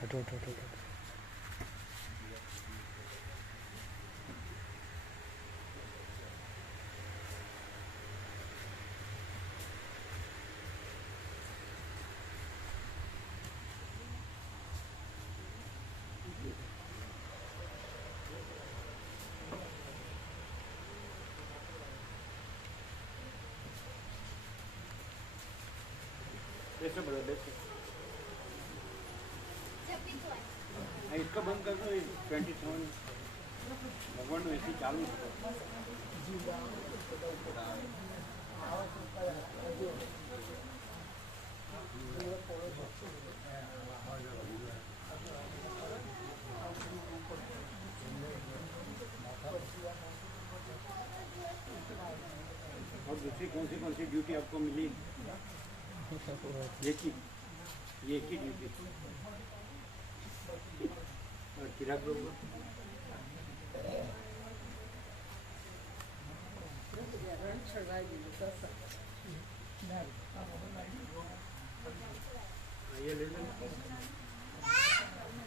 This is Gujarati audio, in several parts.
હટો હટો હટો હટો. बेसो बड़ा बेसो इसका बंद कर दो 27 भगवान नो एसी चालू है और दूसरी कौन सी ड्यूटी आपको मिली ये की ड्यूटी और चिराग बाबू ये ले लो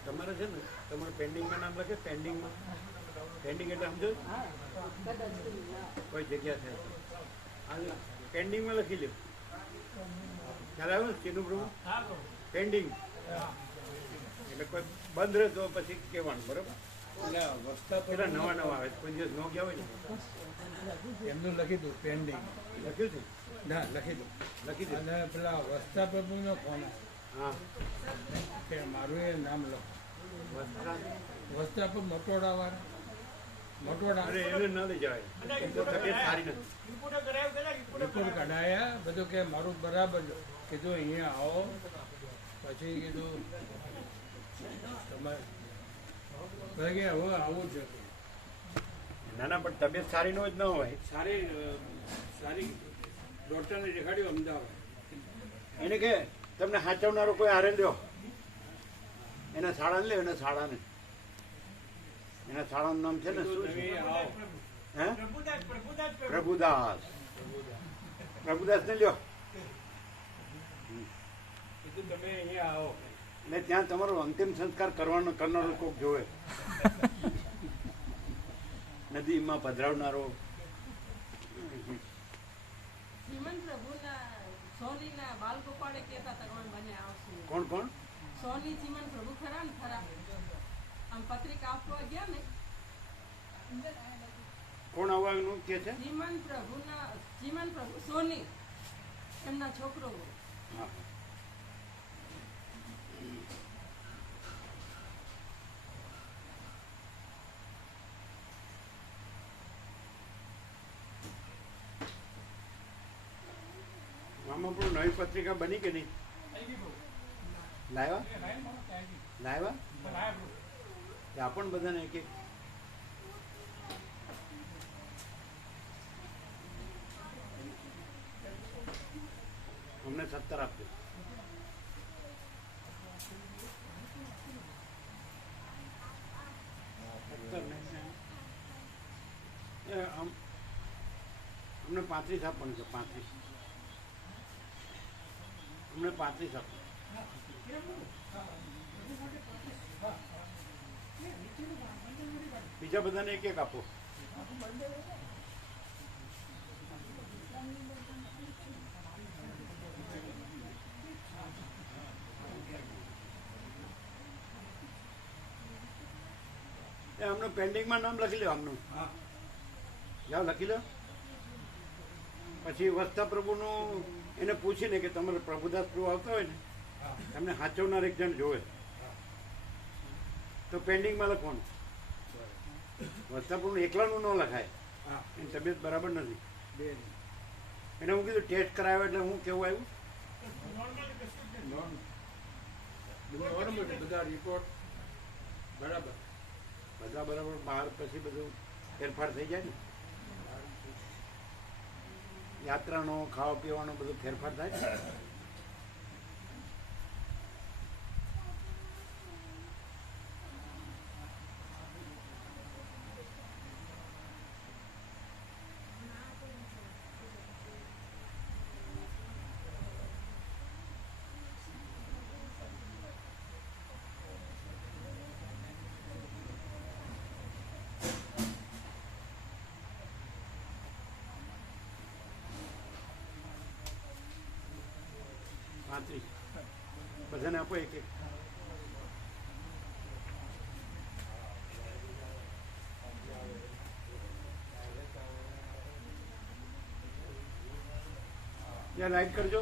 તમારે છે ને તમારું પેન્ડિંગમાં નામ લખે પેન્ડિંગમાં પેન્ડિંગ એટલે સમજો કોઈ જગ્યા છે આ પેન્ડિંગમાં લખી લો ખ્યાલ આવ્યો ને ચીનું પ્રભુ પેન્ડિંગ એટલે કોઈ બંધ રહે તો પછી કહેવાનું બરોબર વસ્તા પેલા નવા આવે કોઈ દિવસ ન ગયા હોય ને એમનું લખી દઉં પેન્ડિંગ લખ્યું છે ના લખી દઉં અને પેલા વસ્તા પ્રભુનો ફોન હા કે મારું એ નામ લખો વસ્તા વસ્તા પર મટોડા અરે એને ન લઈ જવાય તબિયત સારી નથી રિપોર્ટ કઢાયા બધું કે મારું બરાબર કીધું અહીંયા આવો પછી કીધું તમારે કે હવે આવું છે ના ના પણ તબિયત સારી નો જ ન હોય સારી ડોક્ટરને દેખાડ્યું અમદાવાદ એને કે તમને સાચવનારો કોઈ હારે લ્યો એના શાળાને લ્યો એના શાળાનું નામ છે ને હે પ્રભુદાસ ને લ્યો તમે અહીંયા આવો એટલે ત્યાં તમારો અંતિમ સંસ્કાર કરનારો કોક જોવે નદીમાં પધરાવનારો કોણ કોણ સોની ચીમન પ્રભુ ખરા ને ખરા આમ પત્રિકા આપવા ગયા ને કોણ આવવાનું કે છે ચીમન પ્રભુ સોની એમના છોકરો હા આમાં પણ નવી પત્રિકા બની કે નહીં લાવ્યા આપણ બધાને એક એક અમને 17 આપજો અમને 35 આપવાનું છે 35 અમને 35 આપો બીજા બધાને એક એક આપો આમનું પેન્ડિંગમાં નામ લખી લો આમનું જાઓ લખી લો પછી વસ્તા પ્રભુનું એને પૂછીને કે તમારે પ્રભુદાસ પ્રભુ આવતા હોય ને એમને સાચવનાર એક જણ જોવે તો પેન્ડિંગમાં લખવાનું વસ્તા પ્રભુ એકલાનું ન લખાય એની તબિયત બરાબર નથી એને હું કીધું ટેસ્ટ કરાવ્યો એટલે હું કેવું આવ્યું બધા રિપોર્ટ બરાબર બહાર પછી બધું ફેરફાર થઈ જાય ને યાત્રાનો ખાવા પીવાનો બધો ફેરફાર થાય ને 35 બધાને આપો એક એક. या लाइक कर जो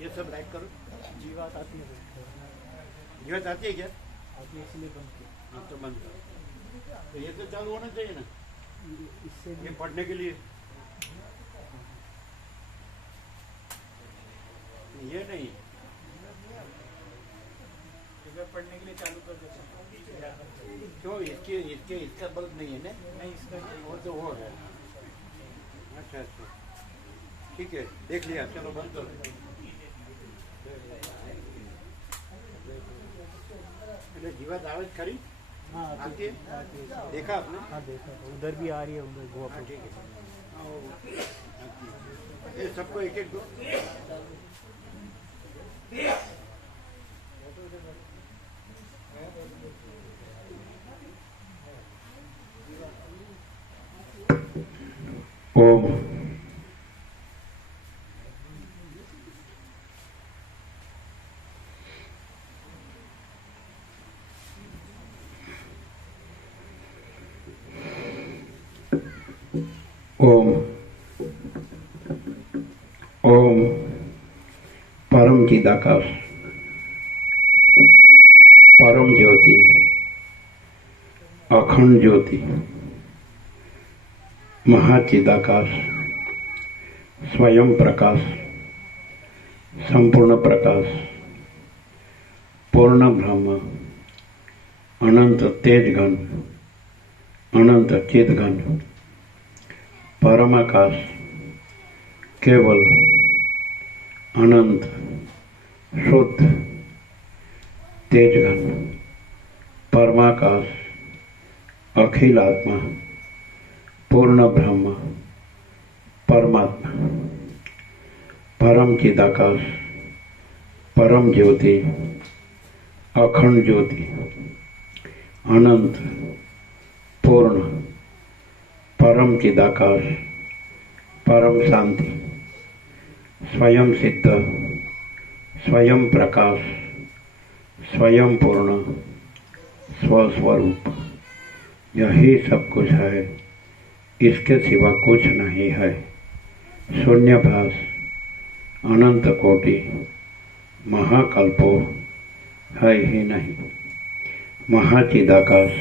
ये सब लाइक करो. जीवात आती है जीवात आती है क्या? आती है इसलिए बंद किया हाँ तो बंद करो. तो ये तो चालू होना चाहिए ना इससे ये पढ़ने के लिए. ये नहीं पढ़ने के लिए चालू कर देते क्यों इसके इसके इसका बल्ब नहीं है ना. नहीं इसका वो तो वो है. अच्छा अच्छा ठीक है देख लिया चलो बंद करो. એટલે જીવાત આવે જ ખરી हाँ आती है देखा आपने. हाँ देखा उधर भी आ रही है उधर गोवा हाँ पे ठीक है हाँ, वो आती है. ये सबको एक एक दो. ઓમ ઓમ ઓમ પરમ ચિદાકાશ પરમ જ્યોતિ અખંડ જ્યોતિ महाचिदाकाश स्वयं प्रकाश संपूर्ण प्रकाश पूर्ण ब्रह्म अनंत तेजघन अनंत चिदघन परमाकाश केवल अनंत शुद्ध तेजघन परमाकाश अखिल आत्मा पूर्ण ब्रह्म परमात्मा परम चिदाकाश परम ज्योति अखंड ज्योति अनंत पूर्ण परम चिदाकाश परम शांति स्वयं सिद्ध स्वयं प्रकाश स्वयं पूर्ण स्वस्वरूप यही सब कुछ है. इसके सिवा कुछ नहीं है. शून्यभास अनंत कोटि महाकल्पो है ही नहीं. महाचिदाकाश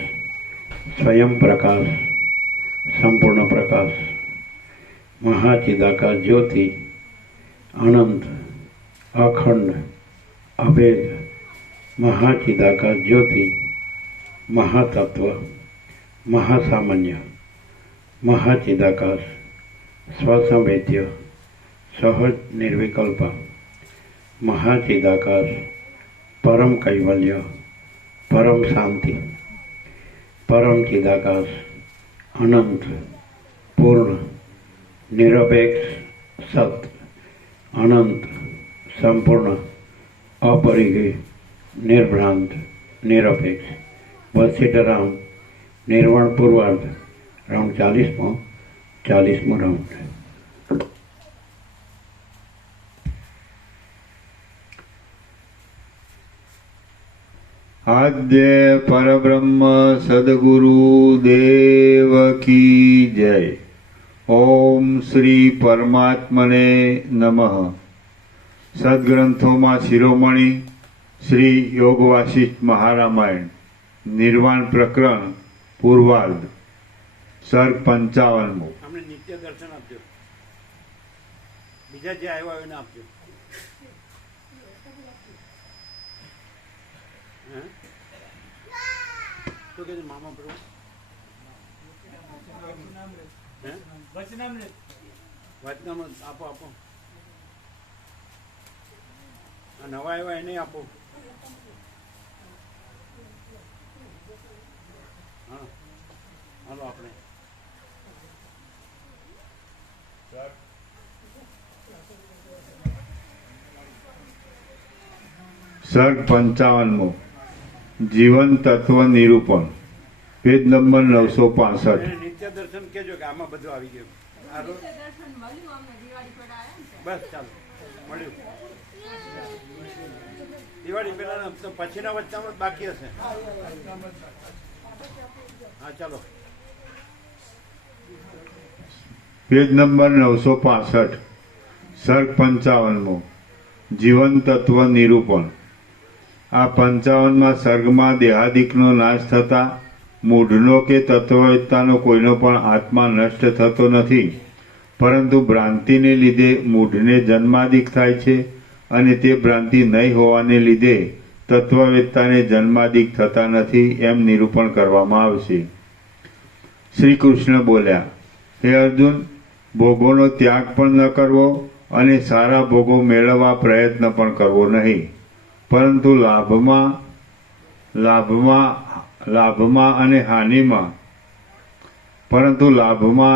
स्वयं प्रकाश संपूर्ण प्रकाश महाचिदाकाश ज्योति अनंत अखंड अभेद महाचिदाकाश ज्योति महातत्व महासामान्य महाचिदाकाश स्वसंवेद्य सहज निर्विकल्प महाचिदाकाश परम कैवल्य परम शांति परम चिदाकाश अनंत पूर्ण निरपेक्ष सत्य अनंत संपूर्ण अपरिग्रह निर्भ्रांत निरपेक्ष वसीटराम निर्वाण पूर्वार्ध राउंड 40मो राउंड. आद्य परब्रह्म सद्गुरु देव की जय. ओम श्री परमात्मने नमः. सद्ग्रंथों में शिरोमणि श्री योग वासिष्ठ महारामायण निर्वाण प्रकरण पूर्वार्ध सर्ग 55. અમને નિત્ય દર્શન આપજો. બીજા જે આવ્યા હોય એને આપજો. હે? શું કહે છે મામા પ્રભુ? હે? વચનામૃત આપો આપો. આ નવા આવ્યા એને આપો. હા હાલો આપણે सर्ग 55 जीवन तत्व निरूपण पेज नंबर 965. નિત્ય દર્શન કેજો કે આમાં બધું આવી ગયું. સારું. તે દર્શન મળ્યું અમને દિવાળી પર આયા ને બસ ચાલો મળ્યું. દિવાળી પહેલા તો પછીના વચ્ચામાં જ બાકી હશે. હા ચાલો. પેજ નંબર 965 સર્ગ 55મો જીવન તત્વ નિરૂપણ. આ 55મા સર્ગમાં દેહાદિકનો નાશ થતા મૂઢનો કે તત્વવેત્તાનો કોઈનો પણ આત્મા નષ્ટ થતો નથી, પરંતુ ભ્રાંતિને લીધે મૂઢને જન્માદિક થાય છે અને તે ભ્રાંતિ નહીં હોવાને લીધે તત્વવેત્તાને જન્માદિક થતા નથી એમ નિરૂપણ કરવામાં આવશે. શ્રી કૃષ્ણ બોલ્યા, હે અર્જુન, ભોગોનો ત્યાગ પણ ન કરવો અને સારા ભોગો મેળવવા પ્રયત્ન પણ કરવો નહીં, પરંતુ લાભમાં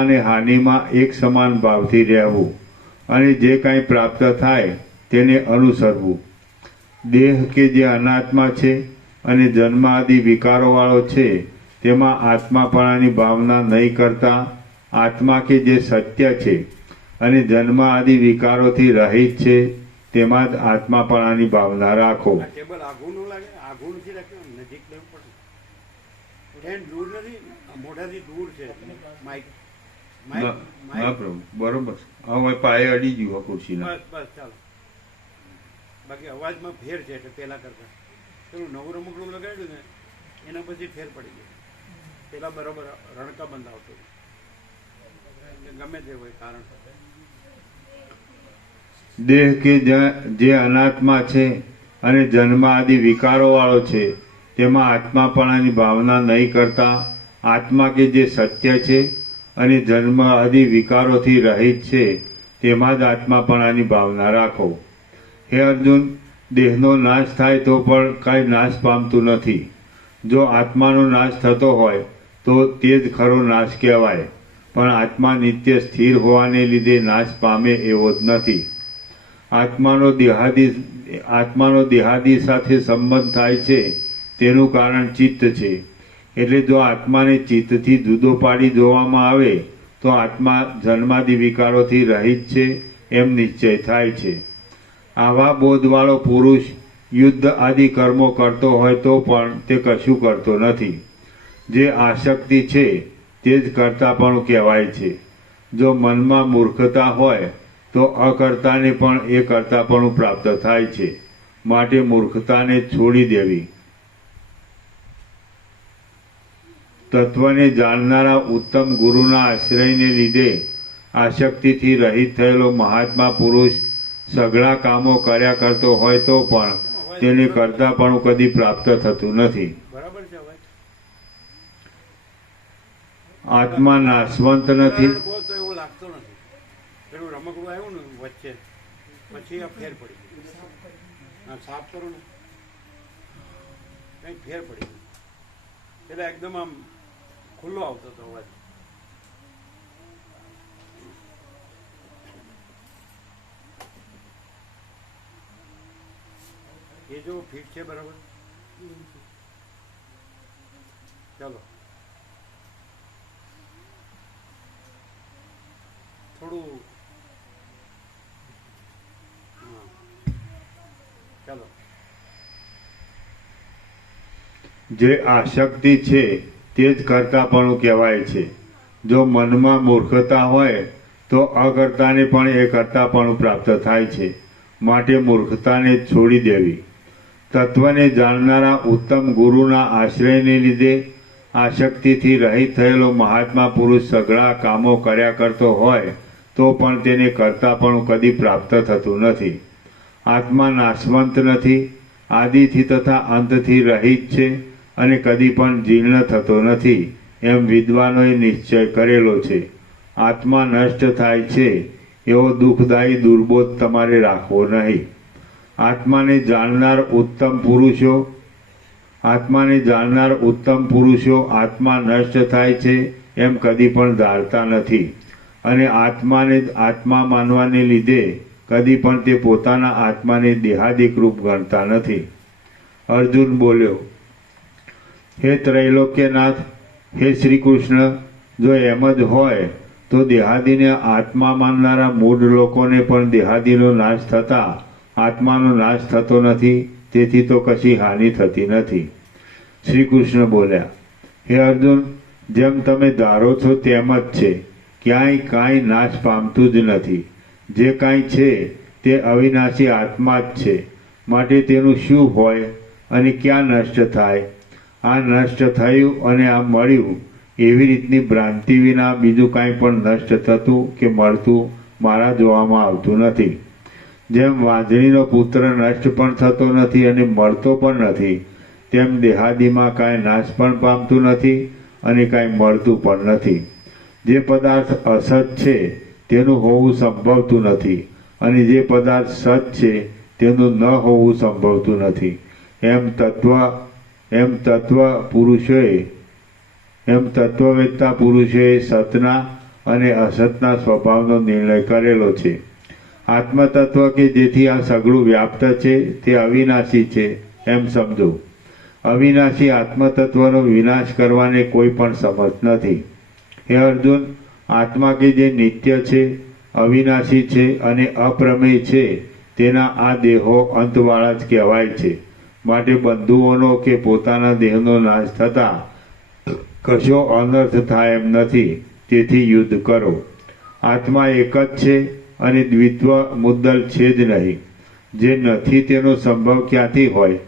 અને હાનિમાં એક સમાન ભાવથી રહેવું અને જે કાંઈ પ્રાપ્ત થાય તેને અનુસરવું. દેહ કે જે અનાત્મા છે અને જન્મ આદિ વિકારોવાળો છે તેમાં આત્માપણાની ભાવના નહીં કરતા આત્મા કે જે સત્ય છે અને જન્મ આદિ વિકારોથી રહિત છે તેમાં જ આત્માપણાની ભાવના રાખો. આ ટેબલ આઘું ન લાગે? આઘું નથી રાખ્યું, નજીક લેવું પડે. સ્ટેન્ડ દૂર નથી, મોઢાથી દૂર છે. માઇક હા પ્રભુ, બરોબર. હવે પાયે અડી ગયું ખુરશીના. બસ બસ ચાલો. બાકી અવાજમાં ફેર છે એટલે પેલા કરતા પેલું નવું રમકડું લગાડ્યું ને એના પછી ફેર પડી ગયો. પેલા બરોબર રણકા બંધ આવતો ગમે તે હોય કારણ. દેહ કે જે અનાત્મા છે અને જન્મ આદિ વિકારો વાળો છે તેમાં આત્માપણાની ભાવના નહીં કરતા આત્મા કે જે સત્ય છે અને જન્મ આદિ વિકારોથી રહિત છે તેમાં જ આત્માપણાની ભાવના રાખો. હે અર્જુન, દેહનો નાશ થાય તો પણ કાંઈ નાશ પામતું નથી. જો આત્માનો નાશ થતો હોય તો તે જ ખરો નાશ કહેવાય, પણ આત્મા નિત્ય સ્થિર હોવાને લીધે નાશ પામે એવો જ નથી. આત્માનો દેહાદી સાથે સંબંધ થાય છે તેનું કારણ ચિત્ત છે. એટલે જો આત્માને ચિત્તથી જુદો પાડી જોવામાં આવે તો આત્મા જન્માદિ વિકારોથી રહિત છે એમ નિશ્ચય થાય છે. આવા બોધવાળો પુરુષ યુદ્ધ આદિ કર્મો કરતો હોય તો પણ તે કશું કરતો નથી. જે આસક્તિ છે તે જ કરતાપણું કહેવાય છે. જો મનમાં મૂર્ખતા હોય તો અકર્તાને પણ એ કરતાપણું પ્રાપ્ત થાય છે. માટે મૂર્ખતાને છોડી દેવી. તત્વને જાણનારા ઉત્તમ ગુરુના આશ્રયને લીધે આસક્તિથી રહિત થયેલો મહાત્મા પુરુષ સઘળા કામો કર્યા કરતો હોય તો પણ તેને કરતાપણું કદી પ્રાપ્ત થતું નથી. બરાબર છે અવાજ? આત્મા નાશવંત નથી. કહો તો એવું લાગતો નથી. પેલું રમકડું આવ્યું ને વચ્ચે પછી આ ફેર પડી ગયું. આ સાફ કરો ને કંઈક ફેર પડી ગયું. એટલે એકદમ આમ ખુલ્લો આવતો હતો અવાજ. એ જો ફિટ છે બરાબર. ચાલો થોડું હા ચાલો. જે આસક્તિ છે તે જ કરતાપણું કહેવાય છે. જો મનમાં મૂર્ખતા હોય તો અકર્તાને પણ એ કરતાપણું પ્રાપ્ત થાય છે. માટે મૂર્ખતાને છોડી દેવી. તત્વને જાણનારા ઉત્તમ ગુરુના આશ્રયને લીધે આસક્તિથી રહિત થયેલો મહાત્મા પુરુષ સઘળા કામો કર્યા કરતો હોય તો પણ તેને કરતાપણું કદી પ્રાપ્ત થતું નથી. આત્મા નાશવંત નથી, આદિથી તથા અંતથી રહિત છે અને કદી પણ જીર્ણ થતો નથી એમ વિદ્વાનોએ નિશ્ચય કરેલો છે. આત્મા નષ્ટ થાય છે એવો દુઃખદાયી દુર્બોધ તમારે રાખવો નહીં. આત્માને જાણનાર ઉત્તમ પુરુષો આત્મા નષ્ટ થાય છે એમ કદી પણ ધારતા નથી અને આત્માને જ આત્મા માનવાને લીધે કદી પણ તે પોતાના આત્માને દેહાદિક રૂપ ગણતા નથી. અર્જુન બોલ્યો, હે ત્રૈલોક્યનાથ, હે શ્રી કૃષ્ણ, જો એમ જ હોય તો દેહાદીને આત્મા માનનારા મૂળ લોકોને પણ દેહાદીનો નાશ થતાં આત્માનો નાશ થતો નથી, તેથી તો કશી હાનિ થતી નથી. શ્રી કૃષ્ણ બોલ્યા, હે અર્જુન, જેમ તમે ધારો છો તેમ જ છે. ક્યાંય કાંઈ નાશ પામતું જ નથી. જે કાંઈ છે તે અવિનાશી આત્મા જ છે. માટે તેનું શું હોય અને ક્યાં નષ્ટ થાય? આ નષ્ટ થયું અને આ મળ્યું એવી રીતની ભ્રાંતિ વિના બીજું કાંઈ પણ નષ્ટ થતું કે મળતું મારા જોવામાં આવતું નથી. જેમ વાંજળીનો પુત્ર નષ્ટ પણ થતો નથી અને મળતો પણ નથી, તેમ દેહાદીમાં કાંઈ નાશ પણ પામતું નથી અને કાંઈ મળતું પણ નથી. જે પદાર્થ અસત છે તેનું હોવું સંભવતું નથી અને જે પદાર્થ સત છે તેનું ન હોવું સંભવતું નથી. એમ તત્વવેત્તા પુરુષોએ સતના અને અસતના સ્વભાવનો નિર્ણય કરેલો છે. આત્મતત્વ કે જેથી આ સગળું વ્યાપ્ત છે તે અવિનાશી છે એમ સમજો. અવિનાશી આત્મતત્વનો વિનાશ કરવાને કોઈ પણ સમર્થ નથી. હે અર્જુન, આત્મા કે જે નિત્ય છે, અવિનાશી છે અને અપ્રમેય છે, તેના આ દેહો અંતવાળા જ કહેવાય છે. માટે બંધુઓનો કે પોતાના દેહનો નાશ થતાં કશો અનર્થ થાય એમ નથી. તેથી યુદ્ધ કરો. આત્મા એક જ છે અને દ્વિત્વ મુદ્દલ છે જ નહીં. જે નથી તેનો સંભવ ક્યાંથી હોય?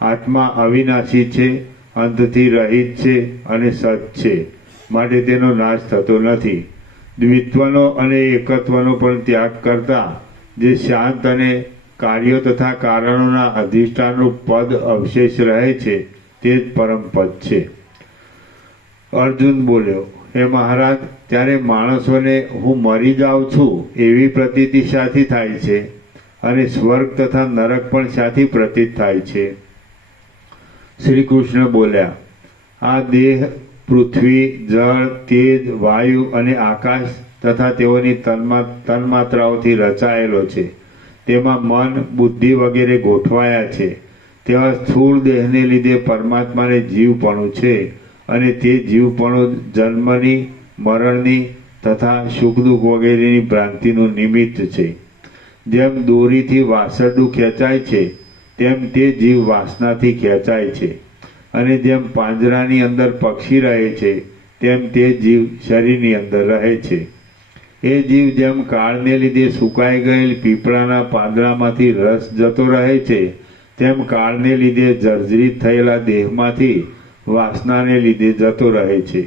આત્મા અવિનાશી છે, અંતથી રહિત છે અને સત છે. માટે તેનો નાશ થતો નથી. દ્વિત્વનો અને એકત્વનો પણ ત્યાગ કરતા જે શાંત અને કાર્યો તથા કારણોના અધિષ્ઠાનનું પદ અવશેષ રહે છે તે જ પરમ પદ છે. અર્જુન બોલ્યો, હે મહારાજ, ત્યારે માણસોને હું મરી જાઉં છું એવી પ્રતીતિ શાથી થાય છે અને સ્વર્ગ તથા નરક પણ શાથી પ્રતીત થાય છે? શ્રી કૃષ્ણ બોલ્યા, આ દેહ પૃથ્વી, જળ, તેજ, વાયુ અને આકાશ તથા તેઓની તન્માત્રાઓથી રચાયેલો છે. તેમાં મન, બુદ્ધિ વગેરે ગોઠવાયા છે. તેવા સ્થૂળ દેહને લીધે પરમાત્માને જીવપણું છે અને તે જીવપણું જન્મની, મરણની તથા સુખ દુઃખ વગેરેની ભ્રાંતિનું નિમિત્ત છે. જેમ દોરીથી વાસરડું ખેંચાય છે તેમ તે જીવ વાસનાથી ખેંચાય છે. અને જેમ પાંજરાની અંદર પક્ષી રહે છે તેમ તે જીવ શરીરની અંદર રહે છે. એ જીવ જેમ કાળને લીધે સુકાઈ ગયેલ પીપળાના પાંદડામાંથી રસ જતો રહે છે, તેમ કાળને લીધે જર્જરિત થયેલા દેહમાંથી વાસનાને લીધે જતો રહે છે.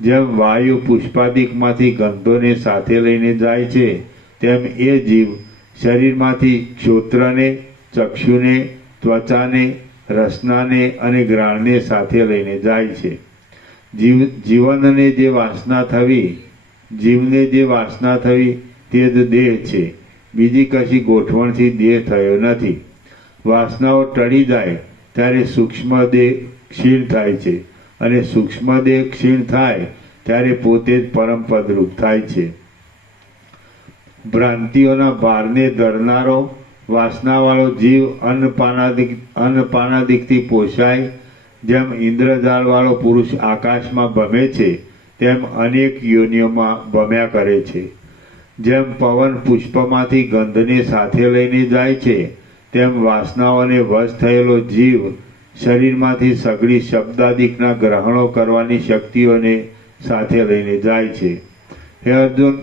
જેમ વાયુ પુષ્પાદિકમાંથી ગંધોને સાથે લઈને જાય છે, તેમ એ જીવ શરીરમાંથી શ્રોત્રને, ચક્ષુને, ત્વચાને, રસનાને અને ઘ્રાણને સાથે લઈને જાય છે. જીવને જે વાસના થવી તે જ દેહ છે. બીજી કશી ગોઠવણથી દેહ થયો નથી. વાસનાઓ ટળી જાય ત્યારે સૂક્ષ્મ દેહ ક્ષીણ થાય છે અને સૂક્ષ્મ દેહ ક્ષીણ થાય ત્યારે પોતે જ પરમપદરૂપ થાય છે. ભ્રાંતિઓના ભારને ધરનારો વાસનાવાળો જીવ અન્નપાનાદિકથી પોષાય. જેમ ઇન્દ્રજાળવાળો પુરુષ આકાશમાં ભમે છે તેમ અનેક યોનિઓમાં ભમ્યા કરે છે. જેમ પવન પુષ્પમાંથી ગંધને સાથે લઈને જાય છે, તેમ વાસનાઓને વશ થયેલો જીવ શરીરમાંથી સઘળી શબ્દાદિકના ગ્રહણો કરવાની શક્તિઓને સાથે લઈને જાય છે. હે અર્જુન,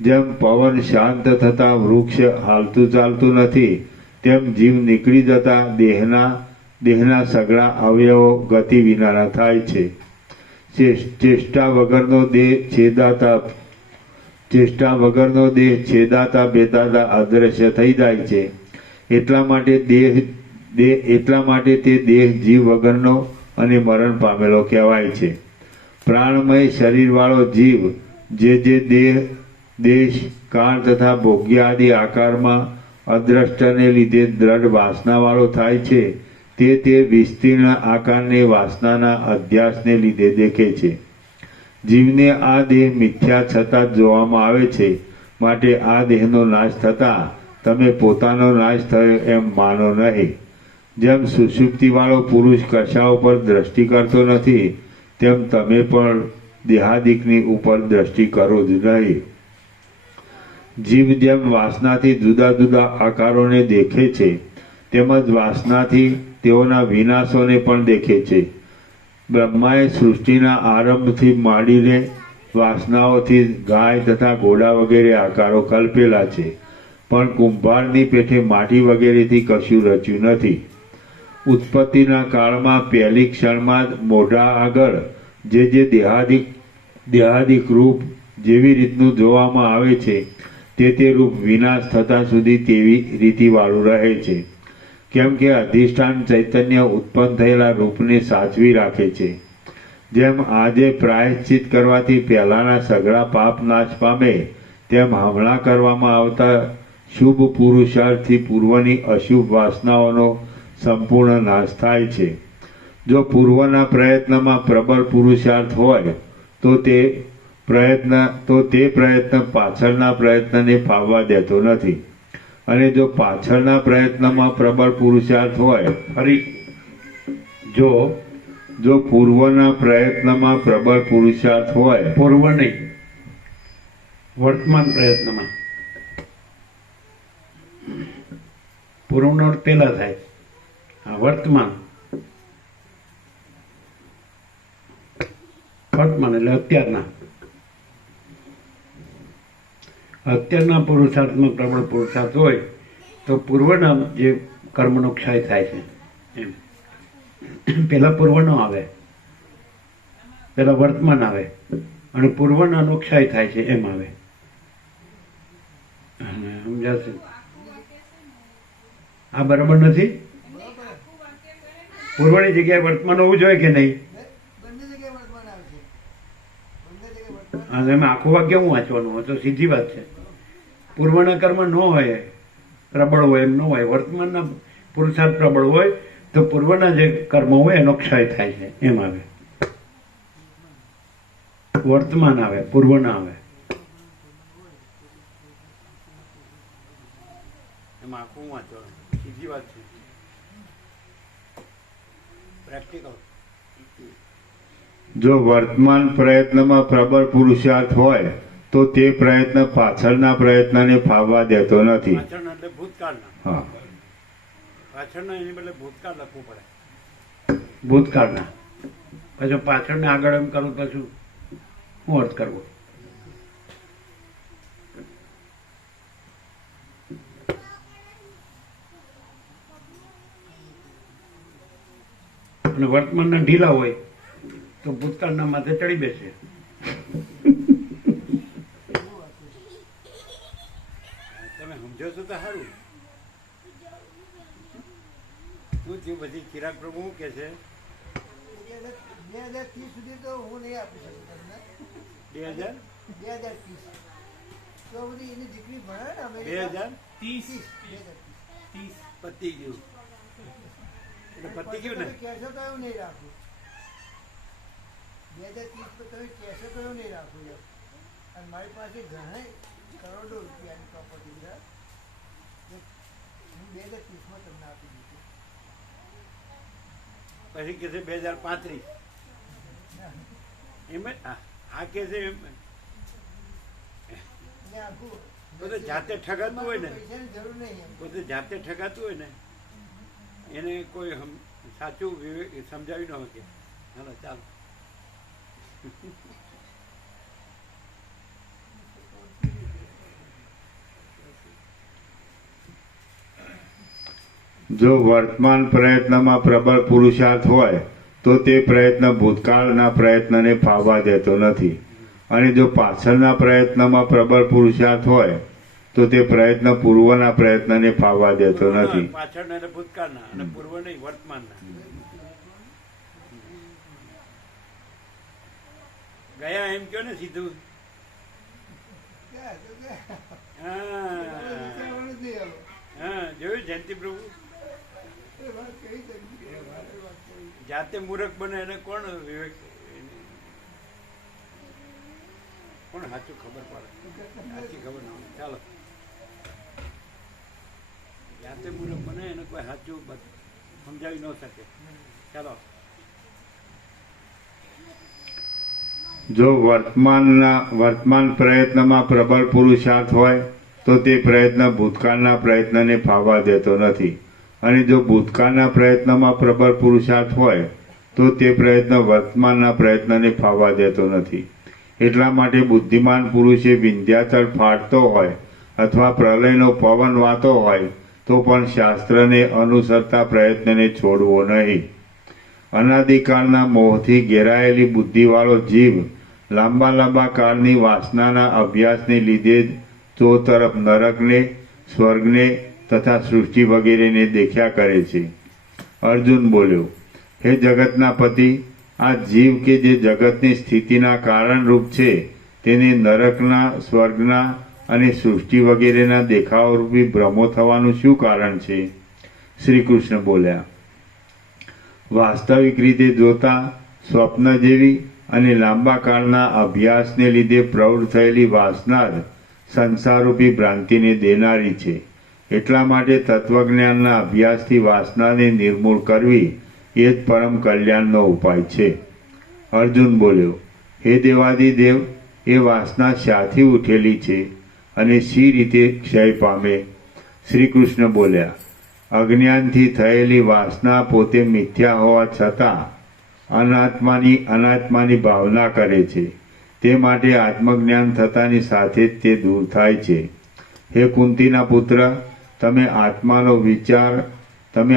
જેમ પવન શાંત થતાં વૃક્ષ હાલતું ચાલતું નથી, તેમ જીવ નીકળી જતા દેહના સઘળા અવયવો ગતિ વિનાના થાય છે. ચેષ્ટા વગરનો દેહ છેદાતા બેદાતા અદ્રશ્ય થઈ જાય છે. એટલા માટે તે દેહ જીવ વગરનો અને મરણ પામેલો કહેવાય છે. પ્રાણમય શરીરવાળો જીવ જે દેશ, કાળ તથા ભોગ્ય આદિ આકારમાં અદ્રષ્ટને લીધે દ્રઢ વાસનાવાળો થાય છે, તે વિસ્તીર્ણ આકારને વાસનાના અધ્યાસને લીધે દેખે છે. જીવને આ દેહ મિથ્યા છતાં જોવામાં આવે છે. માટે આ દેહનો નાશ થતાં તમે પોતાનો નાશ થયો એમ માનો નહીં. જેમ સુષુપ્તિવાળો પુરુષ કશા ઉપર દ્રષ્ટિ કરતો નથી, તેમ તમે પણ દેહાદિકની ઉપર દ્રષ્ટિ કરો જ નહીં. જીવ જેમ વાસનાથી જુદા જુદા આકારોને દેખે છે તેમજ વાસનાથી તેઓના વિનાશોને પણ દેખે છે. બ્રહ્માએ સૃષ્ટિના આરંભથી માંડીને વાસનાઓથી ગાય તથા ઘોડા વગેરે આકારો કલ્પેલા છે, પણ કુંભારની પેઠે માટી વગેરેથી કશું રચ્યું નથી. ઉત્પત્તિના કાળમાં પહેલી ક્ષણમાં જ મોઢા આગળ જે દેહાદિક રૂપ જેવી રીતનું જોવામાં આવે છે તે રૂપ વિનાશ થતા સુધી તેવી રીતિવાળું રહે છે. કેમ કે અધિષ્ઠાન ચૈતન્ય ઉત્પન્ન થયેલા રૂપને સાચવી રાખે છે. જેમ આજે પ્રાયશ્ચિત કરવાથી પહેલાના સઘળા પાપ નાશ પામે, તેમ હમણાં કરવામાં આવતા શુભ પુરુષાર્થથી પૂર્વની અશુભ વાસનાઓનો સંપૂર્ણ નાશ થાય છે. જો પૂર્વના પ્રયત્નમાં પ્રબળ પુરુષાર્થ હોય તો તે પ્રયત્ન પાછળના પ્રયત્નને ફાવવા દેતો નથી, અને જો પાછળના પ્રયત્નમાં પ્રબળ પુરુષાર્થ હોય જો પૂર્વના પ્રયત્નમાં પ્રબળ પુરુષાર્થ હોય, પૂર્વ નહીં, વર્તમાન પ્રયત્નમાં. પૂર્વનો અર્થ પહેલા થાય, વર્તમાન એટલે અત્યારના પુરુષાર્થમાં પ્રબળ પુરુષાર્થ હોય તો પૂર્વના જે કર્મનો ક્ષય થાય છે એમ. પેલા પૂર્વ ન આવે, પેલા વર્તમાન આવે અને પૂર્વનો ક્ષય થાય છે એમ આવે. સમજાશે? આ બરાબર નથી? પૂર્વની જગ્યાએ વર્તમાન હોવું જોઈએ કે નહીં? અને એમાં આખું વાક્ય હું વાંચવાનું હોય તો સીધી વાત છે. પૂર્વના કર્મ ન હોય, પ્રબળ હોય એમ ન હોય, વર્તમાનના પુરુષાર્થ પ્રબળ હોય તો પૂર્વના જે કર્મ હોય એનો ક્ષય થાય છે એમ આવે. વર્તમાન આવે, પૂર્વ ના આવે. એમાં આખું વાંચવાનું, સીધી વાત છે, પ્રેક્ટિકલ. જો વર્તમાન પ્રયત્નમાં પ્રબળ પુરુષાર્થ હોય તો તે પ્રયત્ન પાછળના પ્રયત્નને ફાવવા દેતો નથી. પાછળના એટલે ભૂતકાળના. હા, પાછળના એની બદલે ભૂતકાળ લખવું પડે. ભૂતકાળના પછી પાછળને આગળ એમ કરું તો શું અર્થ કરવો? અને વર્તમાનના ઢીલા હોય તો ભૂતકાળના માથે ચડી બેસે. તમે સમજો છો તો સારું. શું થયું પછી? ચિરાગ પ્રભુ શું કે છે? 2030 સુધી તો હું નહીં આપી શકું તમને. 2030 તો બધી એની દીકરી ભણે ને અમે 2030 પતી ગયું. એટલે પતી ગયું ને? કહેશો તો એવું નહીં રાખું. 2030 તો તમે કહેશો તો એવું નહીં રાખું. અને મારી પાસે ઘણા કરોડો રૂપિયાની પ્રોપર્ટી છે. હું 2030માં તમને આપી દીધું. પછી કે છે 2035 એમ આ કે છે એમ. બધું જાતે ઠગાતું હોય ને, પૈસાની જરૂર નહીં એમ. બધું જાતે ઠગાતું હોય ને એને કોઈ સાચું સમજાવી ન શકે. હાલો ચાલો. જો વર્તમાન પ્રયત્નમાં પ્રબળ પુરુષાર્થ હોય તો તે પ્રયત્ન ભૂતકાળના પ્રયત્નને ફાવવા દેતો નથી, અને જો પાછળના પ્રયત્નમાં પ્રબળ પુરુષાર્થ હોય તો તે પ્રયત્ન પૂર્વના પ્રયત્નને ફાવવા દેતો નથી. પાછળના એટલે ભૂતકાળના અને પૂર્વ નહીં, વર્તમાનના. ગયા એમ કયો ને સીધું. હા જોયું જયંતિ પ્રભુ? જાતે મૂર્ખ બને એને કોણ વિવેક, કોણ સાચું ખબર પડે? સાચી ખબર ના હોય. ચાલો, જાતે મૂર્ખ બને એને કોઈ સાચું સમજાવી ન શકે. ચાલો. જો વર્તમાન પ્રયત્નમાં પ્રબળ પુરુષાર્થ હોય તો તે પ્રયત્ન ભૂતકાળના પ્રયત્નને ફાવવા દેતો નથી, અને જો ભૂતકાળના પ્રયત્નમાં પ્રબળ પુરુષાર્થ હોય તો તે પ્રયત્ન વર્તમાનના પ્રયત્નને ફાવવા દેતો નથી. એટલા માટે બુદ્ધિમાન પુરુષે વિંધ્યાચળ ફાટતો હોય અથવા પ્રલયનો પવન વાતો હોય તો પણ શાસ્ત્રને અનુસરતા પ્રયત્નને છોડવો નહીં. અનાદિકાળના મોહથી ઘેરાયેલી બુદ્ધિવાળો જીવ લાંબા કાળની વાસનાના અભ્યાસને લીધે જ ચો તરફ નરકને, સ્વર્ગને તથા સૃષ્ટિ વગેરેને દેખ્યા કરે છે. અર્જુન બોલ્યો, હે જગતના પતિ, આ જીવ કે જે જગતની સ્થિતિના કારણરૂપ છે તેને નરકના, સ્વર્ગના અને સૃષ્ટિ વગેરેના દેખાવરૂપી ભ્રમો થવાનું શું કારણ છે? શ્રી કૃષ્ણ બોલ્યા, વાસ્તવિક રીતે જોતા સ્વપ્ન જેવી અને લાંબા કાળના અભ્યાસને લીધે પ્રવૃત્ત થયેલી વાસના જ સંસારરૂપી ભ્રાંતિને દેનારી છે. એટલા માટે તત્વજ્ઞાનના અભ્યાસથી વાસનાને નિર્મૂળ કરવી એ જ પરમ કલ્યાણનો ઉપાય છે. અર્જુન બોલ્યો, હે દેવાદિદેવ, એ વાસના શાથી ઉઠેલી છે અને શી રીતે ક્ષય પામે? શ્રી કૃષ્ણ બોલ્યા, અજ્ઞાનથી થયેલી વાસના પોતે મિથ્યા હોવા છતાં અનાત્માની ભાવના કરે છે. તે માટે આત્મજ્ઞાન થતાની સાથે જ તે દૂર થાય છે. હે કુંતીના પુત્ર, તમે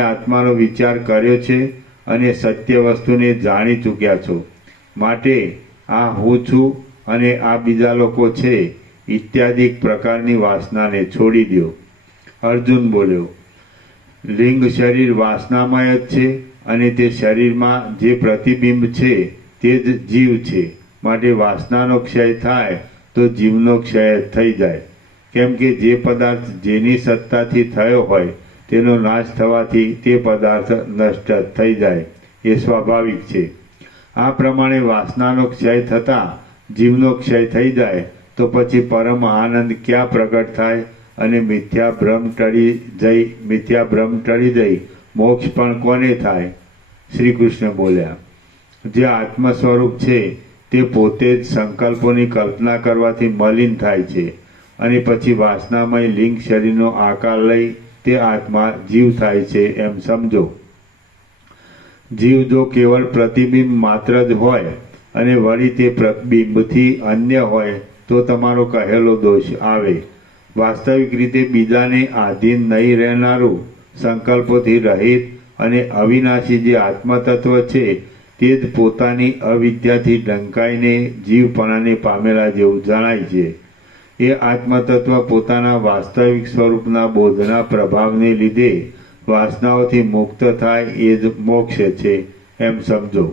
આત્માનો વિચાર કર્યો છે અને સત્ય વસ્તુને જાણી ચૂક્યા છો. માટે આ હું છું અને આ બીજા લોકો છે ઇત્યાદિ પ્રકારની વાસનાને છોડી દો. અર્જુન બોલ્યો, લિંગ શરીર વાસનામય જ છે અને તે શરીરમાં જે પ્રતિબિંબ છે તે જ જીવ છે. માટે વાસનાનો ક્ષય થાય તો જીવનો ક્ષય થઈ જાય. કેમ કે જે પદાર્થ જેની સત્તાથી થયો હોય તેનો નાશ થવાથી તે પદાર્થ નષ્ટ થઈ જાય એ સ્વાભાવિક છે. આ પ્રમાણે વાસનાનો ક્ષય થતાં જીવનો ક્ષય થઈ જાય તો પછી પરમ આનંદ ક્યાં પ્રગટ થાય અને મિથ્યા ભ્રમ ટળી જઈ મોક્ષ પણ કોને થાય? શ્રી કૃષ્ણ બોલ્યા, જે આત્મ સ્વરૂપ છે તે પોતે જ સંકલ્પોની કલ્પના કરવાથી મલિન થાય છે અને પછી વાસનામય લિંગ શરીરનો આકાર લઈ તે આત્મા જીવ થાય છે એમ સમજો. જીવ જો કેવળ પ્રતિબિંબ માત્ર જ હોય અને વળી તે પ્રતિબિંબથી અન્ય હોય તો તમારો કહેલો દોષ આવે. વાસ્તવિક રીતે બીજાને આધીન નહીં રહેનારું, સંકલ્પોથી રહિત અને અવિનાશી જે આત્મતત્વ છે તે જ પોતાની અવિદ્યાથી ઢંકાઈને જીવપણાને પામેલા જેવું જણાય છે. એ આત્મતત્વ પોતાના વાસ્તવિક સ્વરૂપના બોધના પ્રભાવને લીધે વાસનાઓથી મુક્ત થાય એ જ મોક્ષ છે એમ સમજો.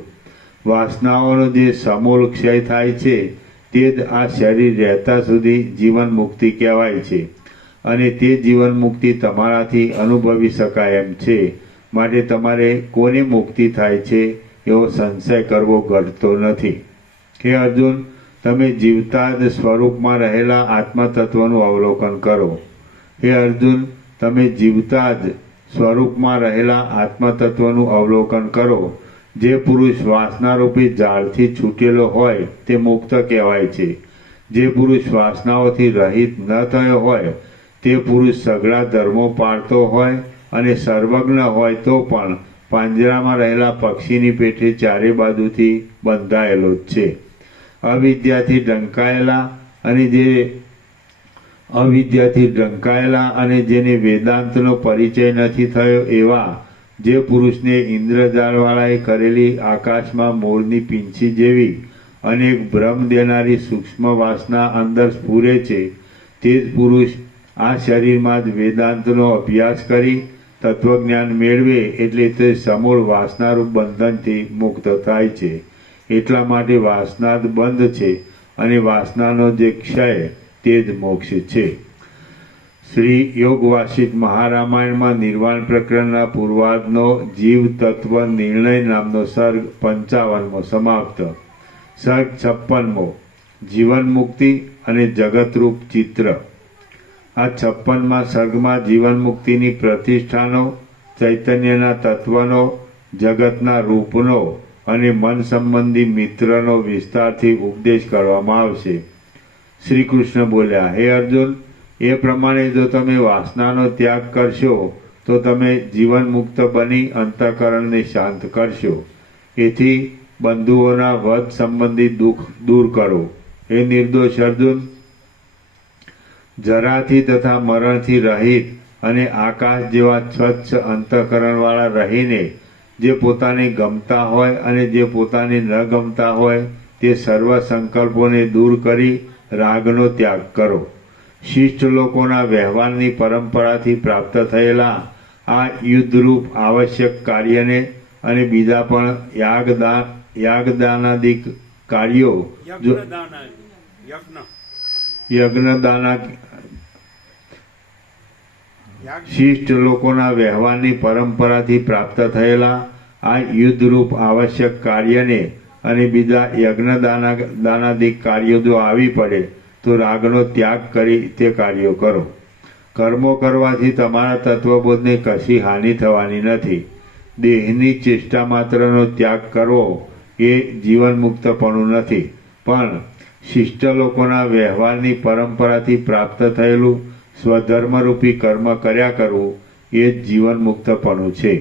વાસનાઓનો જે સમૂળ ક્ષય થાય છે તે જ આ શરીર રહેતા સુધી જીવન મુક્તિ કહેવાય છે અને તે જીવન મુક્તિ તમારાથી અનુભવી શકાય એમ છે. માટે તમારે કોને મુક્તિ થાય છે એવો સંશય કરવો ઘટતો નથી. હે અર્જુન, તમે જીવતા જ સ્વરૂપમાં રહેલા આત્મતત્વનું અવલોકન કરો. હે અર્જુન, તમે જીવતા જ સ્વરૂપમાં રહેલા આત્મતત્વનું અવલોકન કરો. જે પુરુષ વાસનારૂપી જાળથી છૂટેલો હોય તે મુક્ત કહેવાય છે. જે પુરુષ વાસનાઓથી રહિત ન થયો હોય તે પુરુષ સઘળા ધર્મો પાળતો હોય અને સર્વજ્ઞ હોય તો પણ પાંજરામાં રહેલા પક્ષીની પેઠે ચારે બાજુથી બંધાયેલો જ છે. અવિદ્યાથી ઢંકાયેલા અને જેને વેદાંતનો પરિચય નથી થયો એવા જે પુરુષને ઇન્દ્રજાળવાળાએ કરેલી આકાશમાં મોરની પીંછી જેવી અનેક ભ્રમ દેનારી સૂક્ષ્મ વાસના અંદર સ્ફુરે છે તે જ પુરુષ આ શરીરમાં જ વેદાંતનો અભ્યાસ કરી તત્વજ્ઞાન મેળવે એટલે તે સમૂળ વાસનારૂપ બંધનથી મુક્ત થાય છે. એટલા માટે વાસના જ બંધ છે અને વાસનાનો જે ક્ષય તે જ મોક્ષ છે. શ્રી યોગ વાસિષ્ઠ મહારામાયણમાં નિર્વાણ પ્રકરણના પૂર્વાર્ધનો જીવ તત્વ નિર્ણય નામનો સર્ગ 55મો સમાપ્ત. સર્ગ 56મો જીવન મુક્તિ અને જગતરૂપ ચિત્ર. આ 56મા સર્ગમાં જીવન મુક્તિની પ્રતિષ્ઠાનો, ચૈતન્યના તત્વનો, જગતના રૂપનો અને મન સંબંધી મિત્રનો વિસ્તારથી ઉપદેશ કરવામાં આવશે. શ્રી કૃષ્ણ બોલ્યા, હે અર્જુન, એ પ્રમાણે જો તમે વાસનાનો ત્યાગ કરશો તો તમે જીવન મુક્ત બની અંતઃકરણને શાંત કરશો. એથી બંધુઓના વધ સંબંધી દુઃખ દૂર કરો. હે નિર્દોષ અર્જુન, જરાથી તથા મરણથી રહિત અને આકાશ જેવા સ્વચ્છ અંતઃકરણવાળા રહીને જે પોતાને ગમતા હોય અને જે પોતાને ન ગમતા હોય તે સર્વ સંકલ્પોને દૂર કરી રાગનો ત્યાગ કરો. શિષ્ટ લોકોના વ્યવહારની પરંપરાથી પ્રાપ્ત થયેલા આ યુદ્ધરૂપ આવશ્યક કાર્યને અને બીજા પણ યાગદાનાદિક કાર્યો શિષ્ટ લોકોના વ્યવહારની પરંપરાથી પ્રાપ્ત થયેલા આ યુદ્ધરૂપ આવશ્યક કાર્યને અને બીજા યજ્ઞદાનાદિક કાર્યો જો આવી પડે તો રાગનો ત્યાગ કરી તે કાર્યો કરો. કર્મો કરવાથી તમારા તત્વબોધને કશી હાનિ થવાની નથી. દેહની ચેષ્ટા માત્રનો ત્યાગ કરવો એ જીવન મુક્તપણું નથી, પણ શિષ્ટ લોકોના વ્યવહારની પરંપરાથી પ્રાપ્ત થયેલું સ્વધર્મરૂપી કર્મ કર્યા કરવું એ જ જીવન મુક્તપણું છે.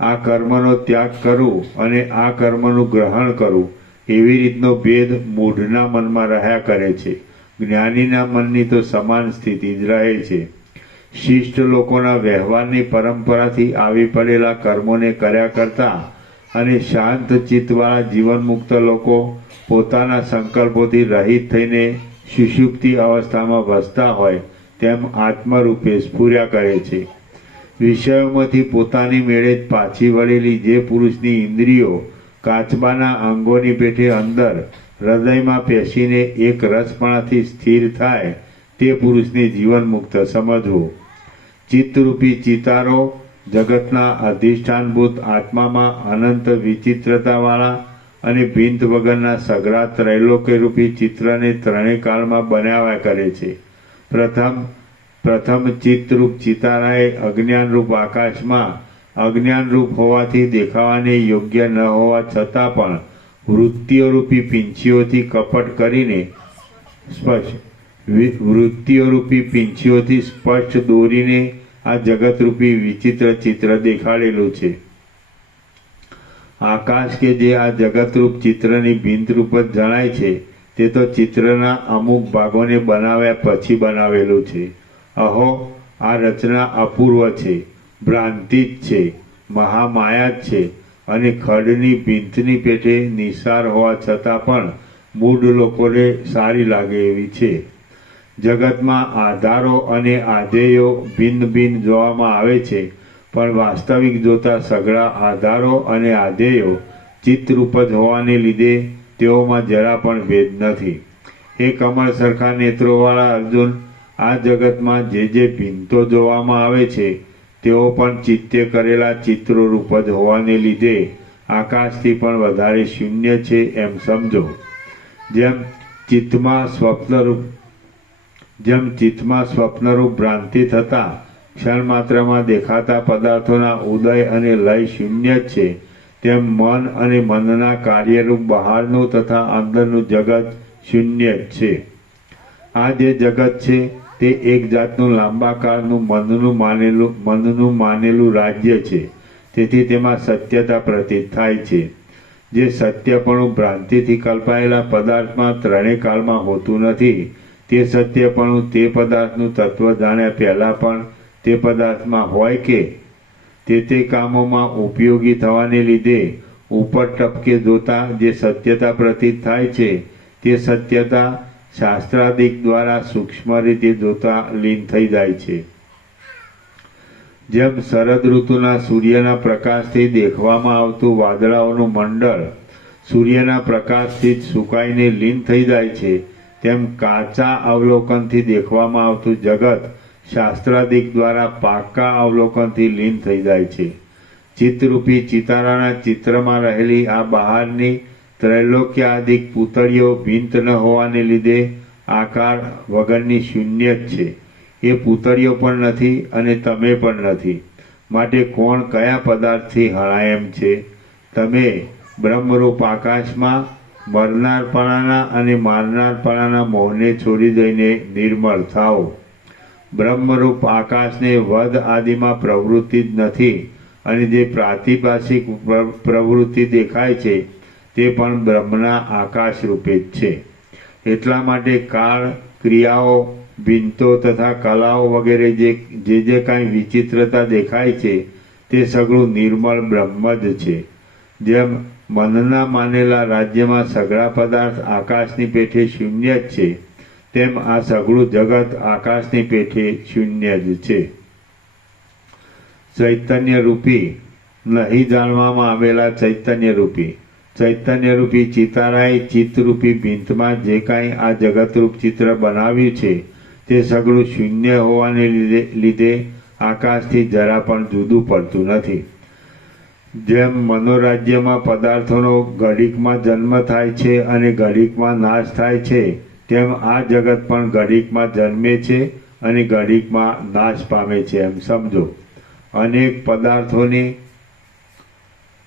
આ કર્મનો ત્યાગ કરવું અને આ કર્મનું ગ્રહણ કરવું એવી રીતનો ભેદ મૂઢના મનમાં રહ્યા કરે છે. જ્ઞાનીના મનની તો સમાન સ્થિતિ જ રહે છે. શિષ્ટ લોકોના વ્યવહારની પરંપરાથી આવી પડેલા કર્મોને કર્યા કરતા અને શાંત ચિત્તવાળા જીવન મુક્ત લોકો પોતાના સંકલ્પોથી રહિત થઈને સુષુપ્તિ અવસ્થામાં વસતા હોય તેમ આત્મરૂપે સ્ફુર્યા કરે છે. વિષયોમાંથી પોતાની મેળે જ પાછી વળેલી જે પુરુષની ઇન્દ્રિયો કાચબાના અંગોની પેઠે અંદર હૃદયમાં પેશીને એક રસપણાથી સ્થિર થાય તે પુરુષને જીવન મુક્ત સમજવું. ચિત્તરૂપી ચિતારો જગતના અધિષ્ઠાનભૂત આત્મામાં અનંત વિચિત્રતાવાળા અને ભિંત વગરના સઘળા ત્રૈલોક્યરૂપી ચિત્રને ત્રણેય કાળમાં બનાવ્યા કરે છે. પ્રથમ ચિત્તરૂપ ચિતારાએ અજ્ઞાનરૂપ આકાશમાં અજ્ઞાનરૂપ હોવાથી દેખાવાને યોગ્ય ન હોવા છતાં પણ વૃત્તિઓરૂપી પીંછીઓથી કપટ કરીને સ્પષ્ટ દોરીને આ જગતરૂપી વિચિત્ર ચિત્ર દેખાડેલું છે. આકાશ કે જે આ જગતરૂપ ચિત્રની ભિન્નરૂપ જ જણાય છે તે તો ચિત્રના અમુક ભાગોને બનાવ્યા પછી બનાવેલું છે. અહો, આ રચના અપૂર્વ છે, ભ્રાંતિ જ છે, મહામાયા જ છે અને ખડની ભીંતની પેઠે નિસાર હોવા છતાં પણ મૂળ લોકોને સારી લાગે એવી છે. જગતમાં આધારો અને આધેયો ભિન્ન ભિન્ન જોવામાં આવે છે, પણ વાસ્તવિક જોતા સઘળા આધારો અને આધેયો ચિત્તરૂપ જ હોવાને લીધે તેઓમાં જરા પણ ભેદ નથી. હે કમળ સરખા નેત્રોવાળા અર્જુન, આ જગતમાં જે ભિન્નતો જોવામાં આવે છે તેઓ પણ ચિત્તે કરેલા ચિત્રો રૂપ જ હોવાને લીધે આકાશથી પણ વધારે શૂન્ય છે એમ સમજો. જેમ ચિત્તમાં સ્વપ્નરૂપ ભ્રાંતિ થતાં ક્ષણ માત્રમાં દેખાતા પદાર્થોના ઉદય અને લય શૂન્ય જ છે, તેમ મન અને મનના કાર્યરૂપ બહારનું તથા અંદરનું જગત શૂન્ય જ છે. આ જે જગત છે તે એક જાતનું લાંબા કાળનું મનનું માનેલું રાજ્ય છે. તેથી તેમાં સત્યતા પ્રતીત થાય છે. જે સત્યપણું ભ્રાંતિથી કલ્પાયેલા પદાર્થમાં ત્રણેય કાળમાં હોતું નથી, તે સત્યપણું તે પદાર્થનું તત્વ જાણ્યા પહેલાં પણ તે પદાર્થમાં હોય કે તે કામોમાં ઉપયોગી થવાને લીધે ઉપર ટપકે જોતા જે સત્યતા પ્રતીત થાય છે તે સત્યતા શાસ્ત્રાદિક દ્વારા સૂક્ષ્મ રીતે જોતા લીન થઈ જાય છે. જેમ શરદ ઋતુના સૂર્યના પ્રકાશથી દેખવામાં આવતું વાદળાઓનું મંડળ સૂર્યના પ્રકાશથી જ સુકાઈને લીન થઈ જાય છે, તેમ કાચા અવલોકનથી દેખવામાં આવતું જગત શાસ્ત્રાદિક દ્વારા પાક્કા અવલોકનથી લીન થઈ જાય છે. ચિત્તરૂપી ચિતારાના ચિત્રમાં રહેલી આ બહારની ત્રૈલોક્યાદિક પૂતળીઓ ભિન્ન ન હોવાને લીધે આકાર વગરની શૂન્ય જ છે. એ પૂતળીઓ પણ નથી અને તમે પણ નથી. માટે કોણ કયા પદાર્થથી હણાય એમ છે? તમે બ્રહ્મરૂપ આકાશમાં મરનારપણાના અને મારનારપણાના મોહને છોડી દઈને નિર્મળ થાઓ. બ્રહ્મરૂપ આકાશને વધ આદિમાં પ્રવૃત્તિ જ નથી, અને જે પ્રાતિભાષિક પ્રવૃત્તિ દેખાય છે તે પણ બ્રહ્મના આકાશ રૂપે જ છે. એટલા માટે કાળ, ક્રિયાઓ, ભિન્તો તથા કલાઓ વગેરે જે કાંઈ વિચિત્રતા દેખાય છે તે સગળું નિર્મળ બ્રહ્મ જ છે. જેમ મનના માનેલા રાજ્યમાં સઘળા પદાર્થ આકાશની પેઠે શૂન્ય જ છે, તેમ આ સઘળું જગત આકાશની પેઠે શૂન્ય જ છે. ચૈતન્ય રૂપી નહીં જાણવામાં આવેલા ચૈતન્ય રૂપી ચિતારાએ ચિત્તરૂપી ભીંતમાં જે કાંઈ આ જગતરૂપ ચિત્ર બનાવ્યું છે તે સઘળું શૂન્ય હોવાને લીધે આકાશથી જરા પણ જુદું પડતું નથી. જેમ મનોરાજ્યમાં પદાર્થોનો ઘડીકમાં જન્મ થાય છે અને ઘડીકમાં નાશ થાય છે, તેમ આ જગત પણ ઘડીકમાં જન્મે છે અને ઘડીકમાં નાશ પામે છે એમ સમજો.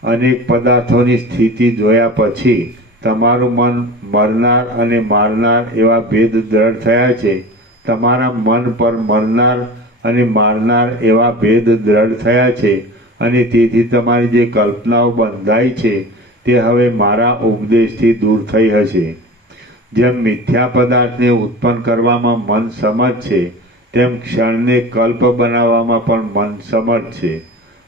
અનેક પદાર્થોની સ્થિતિ જોયા પછી તમારું મન મરનાર અને મારનાર એવા ભેદ દ્રઢ થયા છે. તમારા મન પર મરનાર અને મારનાર એવા ભેદ દ્રઢ થયા છે, અને તેથી તમારી જે કલ્પનાઓ બંધાઈ છે તે હવે મારા ઉપદેશથી દૂર થઈ હશે. જેમ મિથ્યા પદાર્થને ઉત્પન્ન કરવામાં મન સમર્થ છે, તેમ ક્ષણને કલ્પ બનાવવામાં પણ મન સમર્થ છે.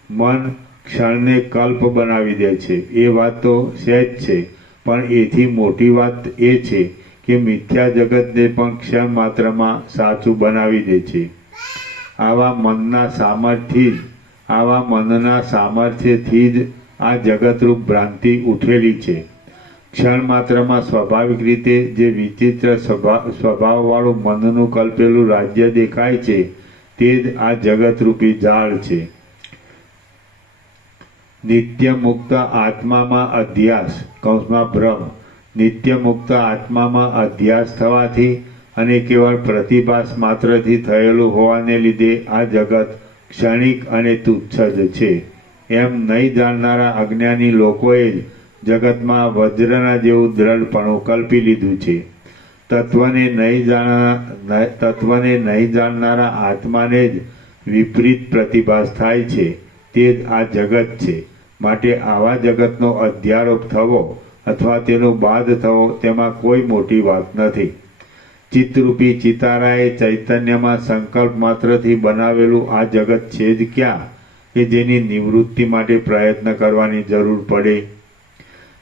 મન ક્ષણને કલ્પ બનાવી દે છે એ વાત તો સહેજ છે, પણ એથી મોટી વાત એ છે કે મિથ્યા જગતને પણ ક્ષણ માત્રમાં સાચું બનાવી દે છે. આવા મનના સામર્થ્યથી જ આ જગતરૂપ ભ્રાંતિ ઉઠેલી છે. ક્ષણ માત્રમાં સ્વાભાવિક રીતે જે વિચિત્ર સ્વભાવવાળું મનનું કલ્પેલું રાજ્ય દેખાય છે તે જ આ જગતરૂપી જાળ છે. નિત્ય મુક્ત આત્મામાં અધ્યાસ ભ્રમ નિત્ય મુક્ત આત્મામાં અધ્યાસ થવાથી અને કેવળ પ્રતિભાસ માત્રથી થયેલું હોવાને લીધે આ જગત ક્ષણિક અને તુચ્છ જ છે. એમ નહીં જાણનારા અજ્ઞાની લોકોએ જ જગતમાં વજ્રના જેવું દ્રઢપણું કલ્પી લીધું છે. તત્વને નહીં જાણનારા આત્માને જ વિપરીત પ્રતિભાસ થાય છે, તે જ આ જગત છે. માટે આવા જગતનો અધ્યારોપ થવો અથવા તેનો બાદ થવો તેમાં કોઈ મોટી વાત નથી. ચિત્તરૂપી ચિતારાએ ચૈતન્યમાં સંકલ્પ માત્રથી બનાવેલું આ જગત છે જ ક્યાં કે જેની નિવૃત્તિ માટે પ્રયત્ન કરવાની જરૂર પડે.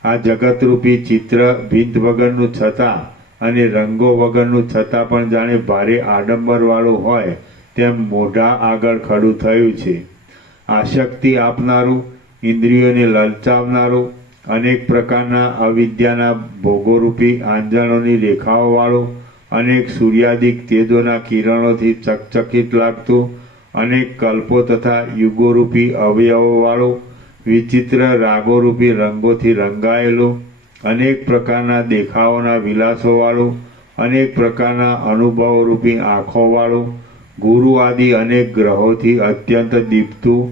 આ જગતરૂપી ચિત્ર ભીંત વગરનું છતાં અને રંગો વગરનું છતાં પણ જાણે ભારે આડંબરવાળું હોય તેમ મોઢા આગળ ખડું થયું છે. આસક્તિ આપનારું, ઇન્દ્રિયોને લલચાવનારું, અનેક પ્રકારના અવિદ્યાના ભોગોરૂપી આંજણોની રેખાઓવાળું, અનેક સૂર્યાદિક તેજોના કિરણોથી ચકચકિત લાગતું, અનેક કલ્પો તથા યુગોરૂપી અવયવોવાળું, વિચિત્ર રાગોરૂપી રંગોથી રંગાયેલું, અનેક પ્રકારના દેખાવોના વિલાસોવાળું, અનેક પ્રકારના અનુભવોરૂપી આંખોવાળું, ગુરુ આદિ અનેક ગ્રહોથી અત્યંત દીપતું,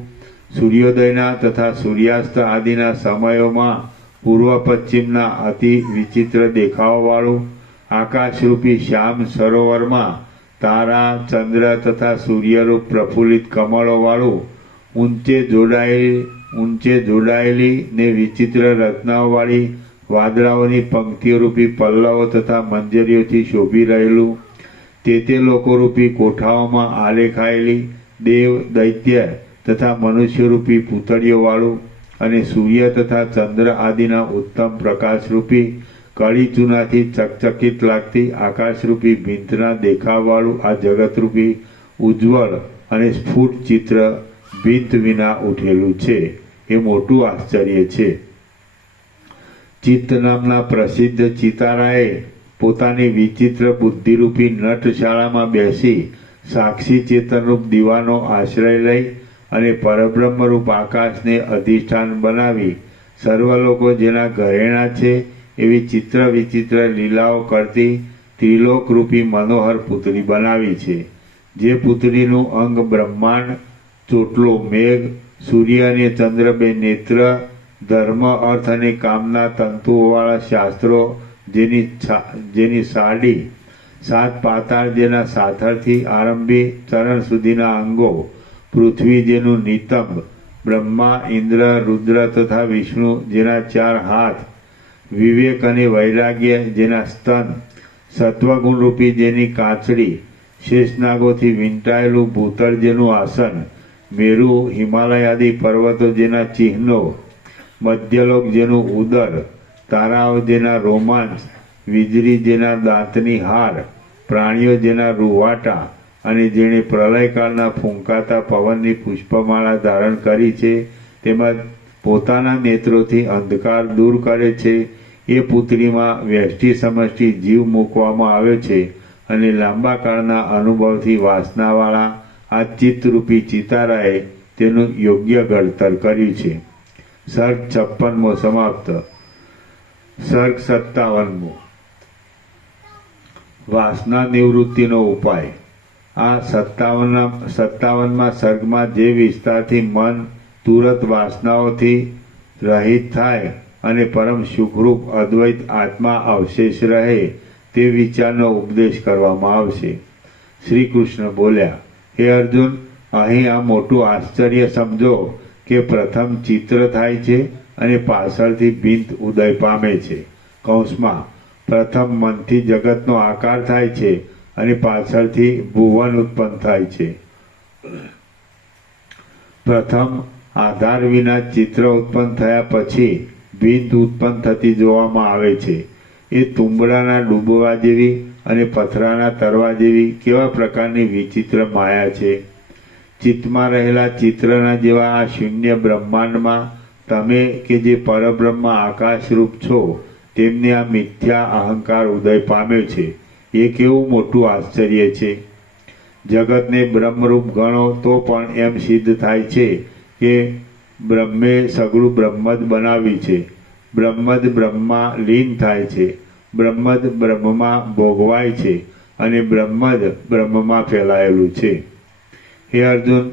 સૂર્યોદયના તથા સૂર્યાસ્ત આદિના સમયોમાં પૂર્વ પશ્ચિમના અતિ વિચિત્ર દેખાવોવાળું, આકાશરૂપી શ્યામ સરોવરમાં તારા, ચંદ્ર તથા સૂર્યરૂપ પ્રફુલ્લિત કમળોવાળું, ઊંચે જોડાયેલી ને વિચિત્ર રચનાઓવાળી વાદળાઓની પંક્તિઓરૂપી પલ્લવો તથા મંજરીઓથી શોભી રહેલું, તે લોકોરૂપી કોઠાઓમાં આલેખાયેલી દેવ, દૈત્ય તથા મનુષ્યરૂપી પૂતળીઓવાળું, અને સૂર્ય તથા ચંદ્ર આદિના ઉત્તમ પ્રકાશરૂપી કળી ચૂનાથી ચકચકિત લાગતી આકાશરૂપી ભીંતના દેખાવવાળું આ જગતરૂપી ઉજ્જવળ અને સ્ફુટ ચિત્ર ભીંત વિના ઉઠેલું છે. એ મોટું આશ્ચર્ય છે. ચિત્ત નામના પ્રસિદ્ધ ચિતારાએ પોતાની વિચિત્ર બુદ્ધિરૂપી નટશાળામાં બેસી સાક્ષી ચેતનરૂપ દીવાનો આશ્રય લઈ અને પરબ્રહ્મરૂપ આકાશને અધિષ્ઠાન બનાવી સર્વ લોકો જેના ઘરેણા છે એવી ચિત્ર વિચિત્ર લીલાઓ કરતી ત્રિલોકરૂપી મનોહર પુતળી બનાવી છે. જે પુતળીનું અંગ બ્રહ્માંડ, ચોટલો મેઘ, સૂર્ય અને ચંદ્ર બે નેત્ર, ધર્મ અર્થ અને કામના તંતુઓવાળા શાસ્ત્રો જેની સાડી 7 પાતાળ જેના સાથળથી આરંભી ચરણ સુધીના અંગો, પૃથ્વી જેનું નિતંબ, બ્રહ્મા, ઇન્દ્ર, રુદ્ર તથા વિષ્ણુ જેના 4 હાથ, વિવેક અને વૈરાગ્ય જેના સ્તન, સત્વગુણરૂપી જેની કાંચડી, શેષનાગોથી વીંટાયેલું ભૂતળ જેનું આસન, મેરુ, હિમાલય આદિ પર્વતો જેના ચિહ્નો, મધ્યલોક જેનું ઉદર, તારાઓ જેના રોમાંચ, વીજળી જેના દાંતની હાર, પ્રાણીઓ જેના રૂવાટા અને જેણે પ્રલયકાળના ફૂંકાતા પવનની પુષ્પમાળા ધારણ કરી છે, તેમજ પોતાના નેત્રોથી અંધકાર દૂર કરે છે, એ પુત્રીમાં વ્યષ્ટિ સમષ્ટિ જીવ મૂકવામાં આવ્યો છે અને લાંબા કાળના અનુભવથી વાસનાવાળા આ ચિત્તરૂપી ચિતારાએ તેનું યોગ્ય ઘડતર કર્યું છે. સર્ગ 56મો સમાપ્ત. સર્ગ 57મો વાસના નિવૃત્તિનો ઉપાય. આ 57મા સર્ગમાં જે વિસ્તારથી મન તુરત વાસનાઓથી રહિત થાય અને પરમ સુખરૂપ અદ્વૈત આત્મા અવશેષ રહે તે વિચારનો ઉપદેશ કરવામાં આવશે. શ્રી કૃષ્ણ બોલ્યા, હે અર્જુન, અહીં આ મોટું આશ્ચર્ય સમજો કે પ્રથમ ચિત્ર થાય છે અને પાછળથી બિંદ ઉદય પામે છે. કૌંસમાં પ્રથમ મનથી જગતનો આકાર થાય છે અને પાછળથી ભુવન ઉત્પન્ન થાય છે. પ્રથમ આધાર વિના ચિત્ર ઉત્પન્ન થયા પછી બિંદ ઉત્પન્ન થતી જોવામાં આવે છે. એ તુંબડાના ડૂબવા જેવી અને પથરાના તરવા જેવી કેવા પ્રકારની વિચિત્ર માયા છે. ચિત્તમાં રહેલા ચિત્રના જેવા આ શૂન્ય બ્રહ્માંડમાં તમે કે જે પરબ્રહ્મ આકાશરૂપ છો તેમને આ મિથ્યા અહંકાર ઉદય પામ્યો છે. એ કેવું મોટું આશ્ચર્ય છે. જગતને બ્રહ્મરૂપ ગણો તો પણ એમ સિદ્ધ થાય છે કે બ્રહ્મે સગળું બ્રહ્મ જ બનાવ્યું છે. બ્રહ્મ જ બ્રહ્મમાં લીન થાય છે, બ્રહ્મ જ બ્રહ્મમાં ભોગવાય છે અને બ્રહ્મ જ બ્રહ્મમાં ફેલાયેલું છે. હે અર્જુન,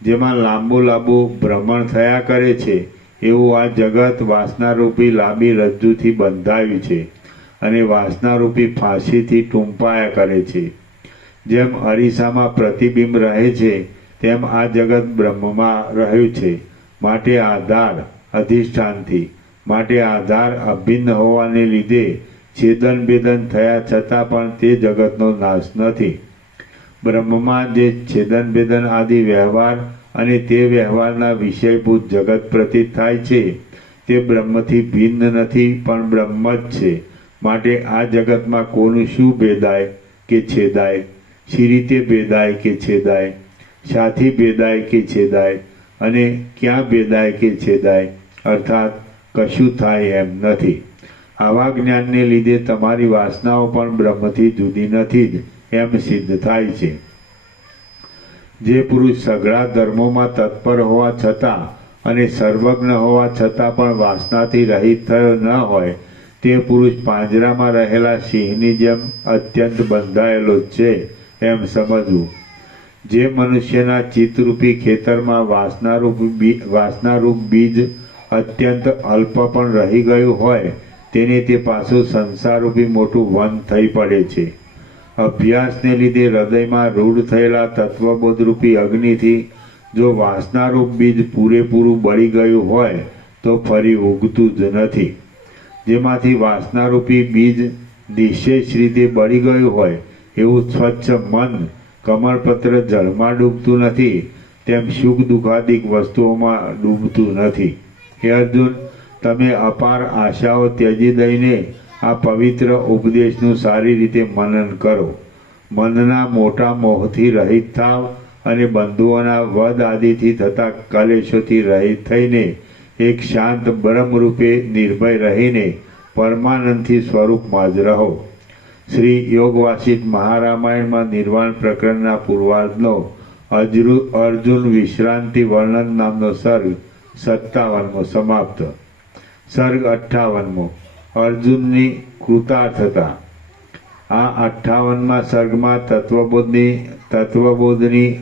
જેમાં લાંબુ ભ્રમણ થયા કરે છે એવું આ જગત વાસનારૂપી લાંબી રજ્જુથી બંધાયું છે અને વાસનારૂપી ફાંસીથી ટૂંપાયા કરે છે. જેમ અરીસામાં પ્રતિબિંબ રહે છે તેમ આ જગત બ્રહ્મમાં રહ્યું છે. માટે આધાર અધિષ્ઠાનથી, માટે આધાર અભિન્ન હોવાને લીધે છેદન ભેદન થયા છતાં પણ તે જગતનો નાશ નથી. બ્રહ્મમાં જે છેદન ભેદન આદિ વ્યવહાર અને તે વ્યવહારના વિષયભૂત જગત પ્રતીત થાય છે તે બ્રહ્મથી ભિન્ન નથી પણ બ્રહ્મ જ છે. માટે આ જગતમાં કોનું શું ભેદાય કે છેદાય, શી રીતે ભેદાય કે છેદાય, શાથી ભેદાય કે છેદાય અને ક્યાં ભેદાય કે છેદાય, અર્થાત કશું થાય એમ નથી. આવા જ્ઞાનને લીધે તમારી વાસનાઓ પણ બ્રહ્મથી જુદી નથી જ એમ સિદ્ધ થાય છે. જે પુરુષ સઘળા ધર્મોમાં તત્પર હોવા છતાં અને સર્વજ્ઞ હોવા છતાં પણ વાસનાથી રહિત થયો ન હોય તે પુરુષ પાંજરામાં રહેલા સિંહની જેમ અત્યંત બંધાયેલો છે એમ સમજવું. જે મનુષ્યના ચિત્તરૂપી ખેતરમાં વાસનારૂપ બીજ અત્યંત અલ્પ પણ રહી ગયું હોય તેને તે પાછું સંસારરૂપી મોટું વન થઈ પડે છે. અભ્યાસને લીધે હૃદયમાં રૂઢ થયેલા તત્વબોધરૂપી અગ્નિથી જો વાસનારૂપ બીજ પૂરેપૂરું બળી ગયું હોય તો ફરી ઉગતું જ નથી. જેમાંથી વાસનારૂપી બીજ નિશ્ચેષ રીતે બળી ગયું હોય એવું સ્વચ્છ મન કમળપત્ર જળમાં ડૂબતું નથી તેમ સુખ દુઃખાદિક વસ્તુઓમાં ડૂબતું નથી. હે અર્જુન, તમે અપાર આશાઓ ત્યજી દઈને આ પવિત્ર ઉપદેશનું સારી રીતે મનન કરો. મનના મોટા મોહથી રહિત થાવ અને બંધુઓના વધ આદિથી થતા કલેશોથી રહિત થઈને એક શાંત બ્રહ્મરૂપે નિર્ભય રહીને પરમાનંદથી સ્વરૂપમાં જ રહો. શ્રી યોગવાસિત મહારામાયણમાં નિર્વાણ પ્રકરણના પૂર્વાર્ધનો અર્જુન વિશ્રાંતિ વર્ણન નામનો સર્ગ 57મો સમાપ્ત. સર્ગ 58મો અર્જુનની કૃતાર્થતા. આ 58મા સર્ગમાં તત્વબોધની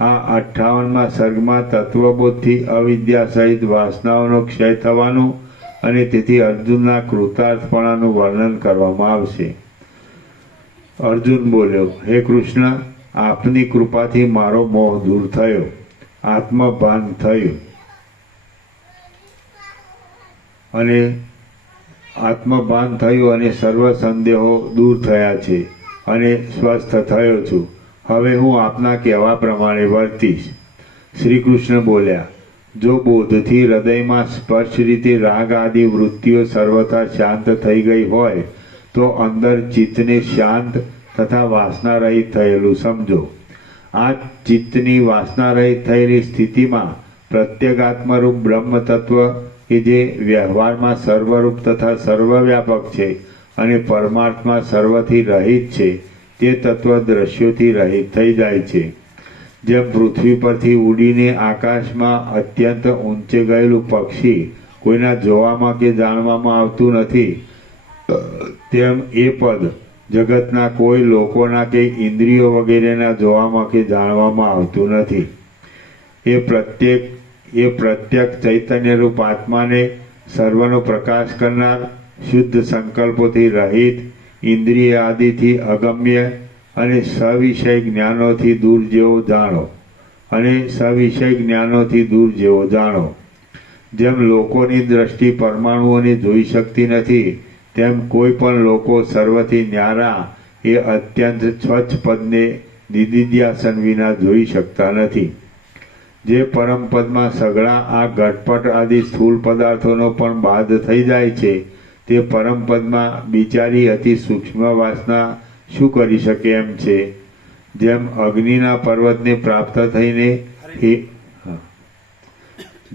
આ 58મા સર્ગમાં તત્વબોધથી અવિદ્યા સહિત વાસનાઓનો ક્ષય થવાનું અને તેથી અર્જુનના કૃતાર્થપણાનું વર્ણન કરવામાં આવશે. અર્જુન બોલ્યો, હે કૃષ્ણ, આપની કૃપાથી મારો મોહ દૂર થયો, આત્મભાન થયું અને સર્વ સંદેહો દૂર થયા છે અને સ્વસ્થ થયો છું. હવે હું આપના કહેવા પ્રમાણે વર્તીશ. શ્રી કૃષ્ણ બોલ્યા, જો બોધથી હૃદયમાં સ્પર્શ રીતે રાગ આદિ વૃત્તિઓ સર્વથા શાંત થઈ ગઈ હોય તો અંદર ચિત્તને શાંત તથા વાસના રહિત થયેલું સમજો. આ ચિત્તની વાસના રહિત થયેલી સ્થિતિમાં પ્રત્યેગાત્મરૂપ બ્રહ્મ તત્વ કે જે વ્યવહારમાં સર્વરૂપ તથા સર્વવ્યાપક છે અને પરમાર્થમાં સર્વથી રહિત છે તે તત્વ દ્રશ્યોથી રહિત થઈ જાય છે. જેમ પૃથ્વી પરથી ઉડીને આકાશમાં અત્યંત ઊંચે ગયેલું પક્ષી કોઈના જોવામાં કે જાણવામાં આવતું નથી, તેમ એ પદ જગતના કોઈ લોકોના કે ઇન્દ્રિયો વગેરેના જોવામાં કે જાણવામાં આવતું નથી. એ પ્રત્યક્ષ ચૈતન્યરૂપ આત્માને સર્વનો પ્રકાશ કરનાર, શુદ્ધ સંકલ્પોથી રહિત, ઇન્દ્રિય આદિથી અગમ્ય અને સવિષય જ્ઞાનોથી દૂર જેવો જાણો. જેમ લોકોની દ્રષ્ટિ પરમાણુઓને જોઈ શકતી નથી, તેમ કોઈ પણ લોકો સર્વથી ન્યારા એ અત્યંત સ્વચ્છ પદને નિદિધ્યાસન વિના જોઈ શકતા નથી. જે પરમપદમાં સઘળા આ ઘટપટ આદિ સ્થૂળ પદાર્થોનો પણ બાદ થઈ જાય છે, તે પરમપદમાં બિચારી અતિ સૂક્ષ્મ વાસના શું કરી શકે એમ છે. જેમ અગ્નિના પર્વતને પ્રાપ્ત થઈને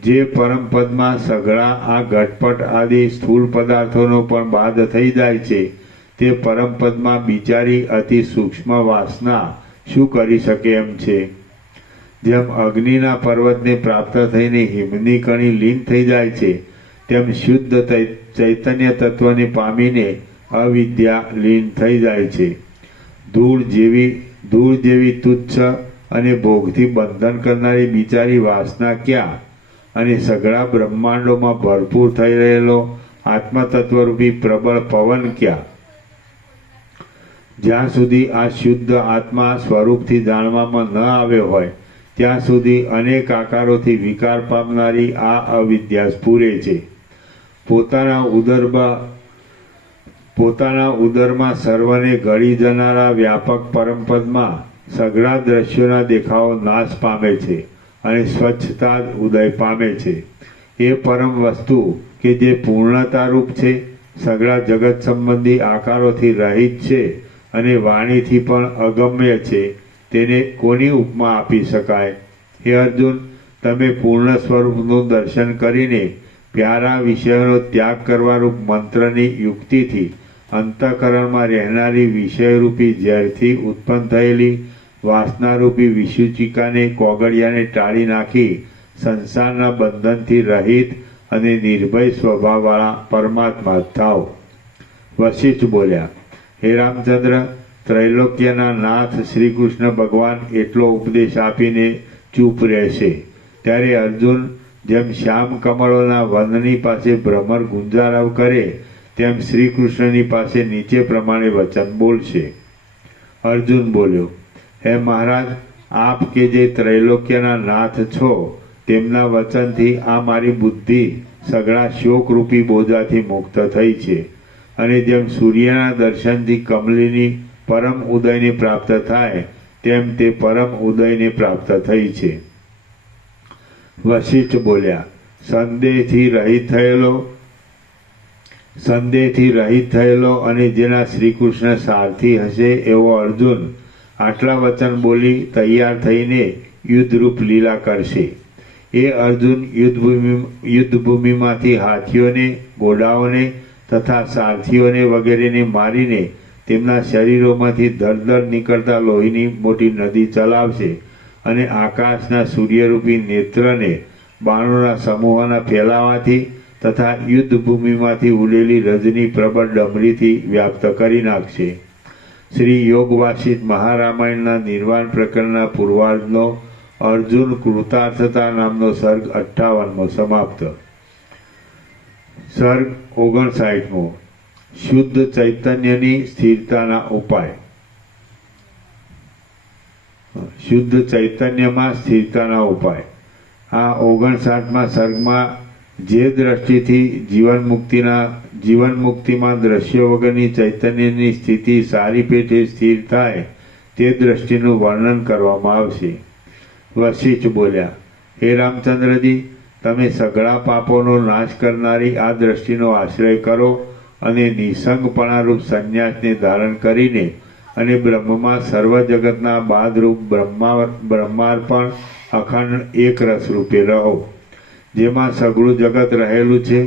જે પરમપદમાં સઘળા આ ઘટપટ આદિ સ્થૂળ પદાર્થોનો પણ બાદ થઈ જાય છે, તે પરમપદમાં બિચારી અતિ સૂક્ષ્મ વાસના શું કરી શકે એમ છે. જેમ અગ્નિના પર્વતને પ્રાપ્ત થઈને હિમની કણી લીન થઈ જાય છે, તેમ શુદ્ધ ચૈતન્ય તત્વને પામીને અવિદ્યા લીન થઈ જાય છે. ધૂળ જેવી તુચ્છ અને ભોગથી બંધન કરનારી બિચારી વાસના ક્યાં અને સઘળા બ્રહ્માંડોમાં ભરપૂર થઈ રહેલો આત્મતત્વરૂપી પ્રબળ પવન ક્યાં. જ્યાં સુધી આ શુદ્ધ આત્મા સ્વરૂપથી જાણવામાં ન આવ્યો હોય ત્યાં સુધી અનેક આકારોથી વિકાર પામનારી આ અવિદ્યા સ્ફુરે છે. પોતાના ઉદરમાં સર્વને ઘડી જનારા વ્યાપક પરમપદમાં સઘળા દ્રશ્યોના દેખાવો નાશ પામે છે અને સ્વચ્છતા ઉદય પામે છે. એ પરમ વસ્તુ કે જે પૂર્ણતારૂપ છે, સઘળા જગત સંબંધી આકારોથી રહિત છે અને વાણીથી પણ અગમ્ય છે, તેને કોની ઉપમા આપી શકાય. હે અર્જુન, તમે પૂર્ણ સ્વરૂપનું દર્શન કરીને પ્યારા વિષયોનો ત્યાગ કરવારૂપ મંત્રની યુક્તિથી અંતઃકરણમાં રહેનારી વિષયરૂપી ઝેરથી ઉત્પન્ન થયેલી વાસનારૂપી વિસૂચિકાને કોગળિયાને ટાળી નાખી સંસારના બંધનથી રહિત અને નિર્ભય સ્વભાવવાળા પરમાત્મા થાવ. વશિષ્ઠ બોલ્યા, હે રામચંદ્ર, ત્રૈલોક્યના નાથ શ્રી કૃષ્ણ ભગવાન એટલો ઉપદેશ આપીને ચૂપ રહેશે ત્યારે અર્જુન જેમ શ્યામ કમળોના વનની પાસે ભ્રમર ગુંજારવ કરે તેમ શ્રી કૃષ્ણની પાસે નીચે પ્રમાણે વચન બોલશે. અર્જુન બોલ્યો, હે મહારાજ, આપ કે જે ત્રૈલોક્યના નાથ છો તેમના વચનથી આ મારી બુદ્ધિ સઘળા શોકરૂપી બોજાથી મુક્ત થઈ છે અને જેમ સૂર્યના દર્શનથી કમલીની પરમ ઉદયને પ્રાપ્ત થાય તેમ તે પરમ ઉદયને પ્રાપ્ત થઈ છે. વશિષ્ઠ બોલ્યા, સંદેહથી રહિત થયેલો અને જેના શ્રીકૃષ્ણ સારથી હશે એવો અર્જુન આટલા વચન બોલી તૈયાર થઈને યુદ્ધરૂપ લીલા કરશે. એ અર્જુન યુદ્ધભૂમિમાંથી હાથીઓને, ઘોડાઓને તથા સારથીઓને વગેરેને મારીને તેમના શરીરોમાંથી ધડધડ નીકળતા લોહીની મોટી નદી ચલાવશે અને આકાશના સૂર્યરૂપી નેત્રને બાણોના સમૂહોના ફેલાવાથી તથા યુદ્ધભૂમિમાંથી ઉડેલી રજની પ્રબળ ડમરીથી વ્યાપ્ત કરી નાખશે. શ્રી યોગ વાસિષ્ઠ મહારામાયણના નિર્વાણ પ્રકરણના પૂર્વાર્ધનો અર્જુન કૃતાર્થતા નામનો સર્ગ 58મો સમાપ્ત. સર્ગ 59મો શુદ્ધ ચૈતન્યની સ્થિરતાના ઉપાય. શુદ્ધ ચૈતન્યમાં સ્થિરતાના ઉપાય. આ 59મા સર્ગમાં જે દ્રષ્ટિથી જીવન મુક્તિમાં દ્રશ્યો વગરની ચૈતન્યની સ્થિતિ સારી પેઠે સ્થિર થાય તે દ્રષ્ટિનું વર્ણન કરવામાં આવશે. વશિષ્ઠ બોલ્યા, હે રામચંદ્રજી, તમે સઘળા પાપોનો નાશ કરનારી આ દ્રષ્ટિનો આશ્રય કરો અને નિસંગપણારૂપ સંન્યાસને ધારણ કરીને અને બ્રહ્મમાં સર્વ જગતના બાદરૂપ બ્રહ્માર્પણ અખંડ એક રસ રૂપે રહો. જેમાં સઘળું જગત રહેલું છે,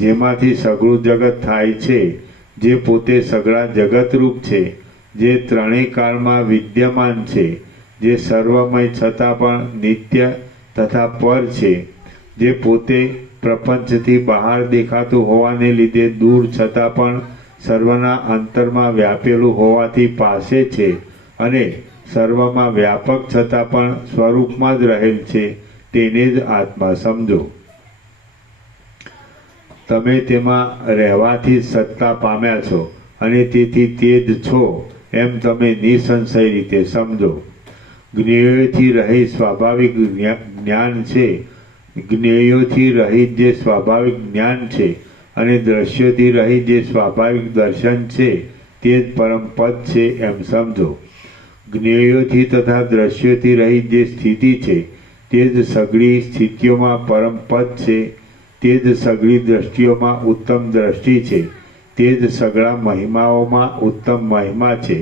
જેમાંથી સઘળું જગત થાય છે, જે પોતે સઘળા જગતરૂપ છે, જે ત્રણેય કાળમાં વિદ્યમાન છે, જે સર્વમય છતાં પણ નિત્ય તથા પર છે, જે પોતે પ્રપંચથી બહાર દેખાતું હોવાને લીધે દૂર છતાં પણ સર્વના અંતરમાં વ્યાપેલું હોવાથી પાસે છે અને સર્વમાં વ્યાપક છતાં પણ સ્વરૂપમાં જ રહેલ છે, તેને જ આત્મા સમજો. તમે તેમાં રહેવાથી સત્તા પામ્યા છો અને તેથી તે જ છો એમ તમે નિસંશય રીતે સમજો. જ્ઞેયોથી રહિત સ્વાભાવિક જ્ઞાન છે, જ્ઞેયોથી રહિત જે સ્વાભાવિક જ્ઞાન છે અને દ્રશ્યોથી રહિત જે સ્વાભાવિક દર્શન છે તે જ પરમ પદ છે એમ સમજો. જ્ઞેયોથી તથા દ્રશ્યોથી રહિત જે સ્થિતિ છે તે જ સઘળી સ્થિતિઓમાં પરમ પદ છે, તે જ સઘળી દ્રષ્ટિઓમાં ઉત્તમ દ્રષ્ટિ છે, તે જ સઘળા મહિમાઓમાં ઉત્તમ મહિમા છે,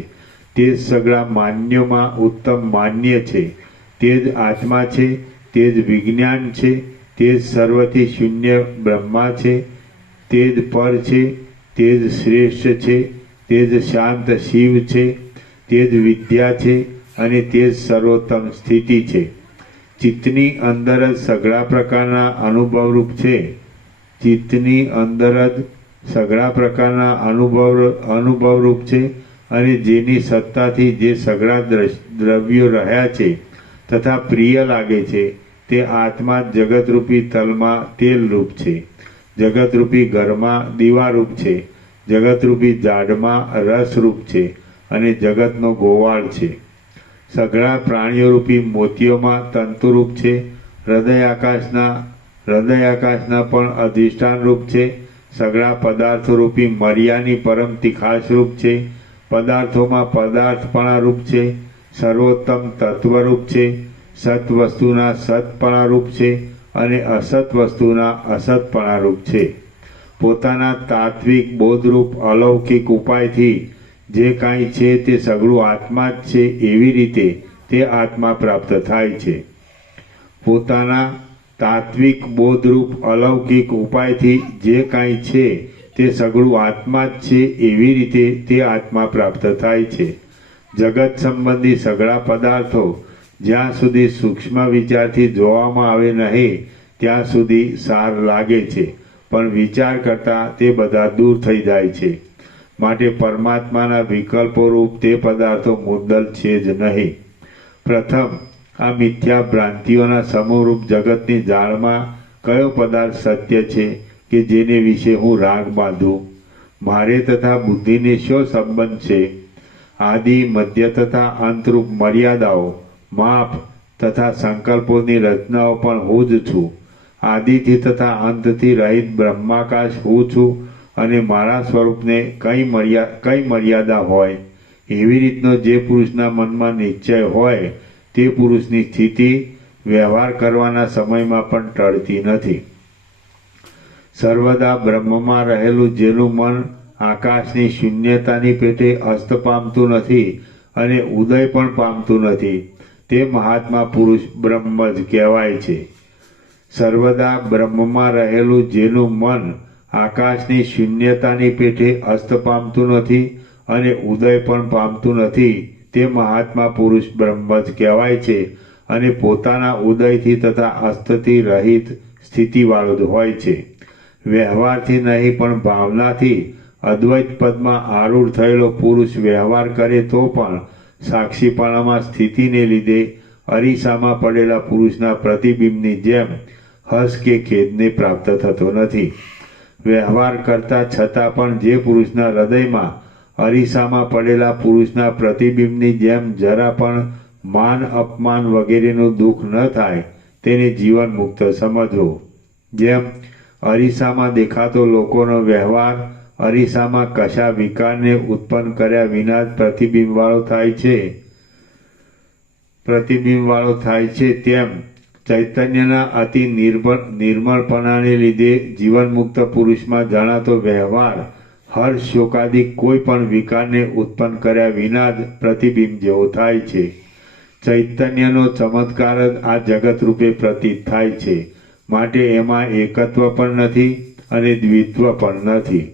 તે જ સઘળા માન્યોમાં ઉત્તમ માન્ય છે, તે જ આત્મા છે, તે જ વિજ્ઞાન છે, તે જ સર્વથી શૂન્ય બ્રહ્મા છે, તે જ પર છે, તે જ શ્રેષ્ઠ છે, તે જ શાંત શિવ છે, તે જ વિદ્યા છે અને તે જ સર્વોત્તમ સ્થિતિ છે. ચિત્તની અંદર જ સઘળા પ્રકારના અનુભવરૂપ છે, ચિત્તની અંદર જ સઘળા પ્રકારના અનુભવરૂપ છે અને જેની સત્તાથી જે સઘળા દ્રવ્યો રહ્યા છે તથા પ્રિય લાગે છે તે આત્મા જગતરૂપી તલમાં તેલરૂપ છે, જગતરૂપી ઘરમાં દીવારૂપ છે, જગતરૂપી ઝાડમાં રસરૂપ છે અને જગતનો ગોવાળ છે. સઘળા પ્રાણીઓરૂપી મોતીઓમાં તંતુરૂપ છે, હૃદય આકાશના પણ અધિષ્ઠાનરૂપ છે, સઘળા પદાર્થોરૂપી મર્યાની પરમ તીખાશરૂપ છે, પદાર્થોમાં પદાર્થપણારૂપ છે, સર્વોત્તમ તત્વરૂપ છે, સત વસ્તુના સતપણારૂપ છે અને અસત વસ્તુના અસતપણારૂપ છે. પોતાના તાત્વિક બોધરૂપ અલૌકિક ઉપાયથી જે કાંઈ છે તે સઘળું આત્મા જ છે એવી રીતે તે આત્મા પ્રાપ્ત થાય છે. પોતાના તાત્વિક બોધરૂપ અલૌકિક ઉપાયથી જે કાંઈ છે તે સઘળું આત્મા જ છે એવી રીતે તે આત્મા પ્રાપ્ત થાય છે. જગત સંબંધી સઘળા પદાર્થો જ્યાં સુધી સૂક્ષ્મ વિચારથી જોવામાં આવે નહીં ત્યાં સુધી સાર લાગે છે, પણ વિચાર કરતાં તે બધા દૂર થઈ જાય છે. માટે પરમાત્માના વિકલ્પોરૂપ તે પદાર્થો મુદ્દલ છે જ નહીં. પ્રથમ આ મિથ્યા ભ્રાંતિઓના સમૂહરૂપ જગતની જાળમાં કયો પદાર્થ સત્ય છે કે જેને વિશે હું રાગ બાંધું? મારે તથા બુદ્ધિને શો સંબંધ છે? આદિ મધ્ય તથા અંતરૂપ મર્યાદાઓ, માપ તથા સંકલ્પોની રચનાઓ પણ હું જ છું. આદિથી તથા અંતથી રહિત બ્રહ્માકાશ હું છું અને મારા સ્વરૂપને કઈ મર્યાદા હોય? એવી રીતનો જે પુરુષના મનમાં નિશ્ચય હોય તે પુરુષની સ્થિતિ વ્યવહાર કરવાના સમયમાં પણ ટળતી નથી. સર્વદા બ્રહ્મમાં રહેલું જેનું મન આકાશની શૂન્યતાની પેટે અસ્ત પામતું નથી અને ઉદય પણ પામતું નથી તે મહાત્મા પુરુષ બ્રહ્મ જ કહેવાય છે. સર્વદા બ્રહ્મમાં રહેલું જેનું મન આકાશની શૂન્યતાની પેટે અસ્ત પામતું નથી અને ઉદય પણ પામતું નથી તે મહાત્મા પુરુષ બ્રહ્મ જ કહેવાય છે અને પોતાના ઉદયથી તથા અસ્તથી રહિત સ્થિતિવાળો જ હોય છે. વ્યવહારથી નહીં પણ ભાવનાથી અદ્વૈત પદમાં આરૂઢ થયેલો પુરુષ વ્યવહાર કરે તો પણ સાક્ષીપણામાં સ્થિતિને લીધે અરીસામાં પડેલા પુરુષના પ્રતિબિંબની જેમ હર્ષ કે ખેદને પ્રાપ્ત થતો નથી. વ્યવહાર કરતા છતાં પણ જે પુરુષના હૃદયમાં અરીસામાં પડેલા પુરુષના પ્રતિબિંબની જેમ જરા પણ માન અપમાન વગેરેનું દુઃખ ન થાય તેને જીવન મુક્ત સમજવો. જેમ અરીસામાં દેખાતો લોકોનો વ્યવહાર અરીસામાં કશા વિકારને ઉત્પન્ન કર્યા વિના જ પ્રતિબિંબવાળો થાય છે તેમ ચૈતન્યના અતિ નિર્મળપણાને લીધે જીવનમુક્ત પુરુષમાં જણાતો વ્યવહાર હર્ષ શોકાદિક કોઈ પણ વિકારને ઉત્પન્ન કર્યા વિના જ પ્રતિબિંબ જેવો થાય છે. ચૈતન્યનો ચમત્કાર જ આ જગત રૂપે પ્રતીત થાય છે. માટે એમાં એકત્વ પણ નથી અને દ્વિત્વ પણ નથી.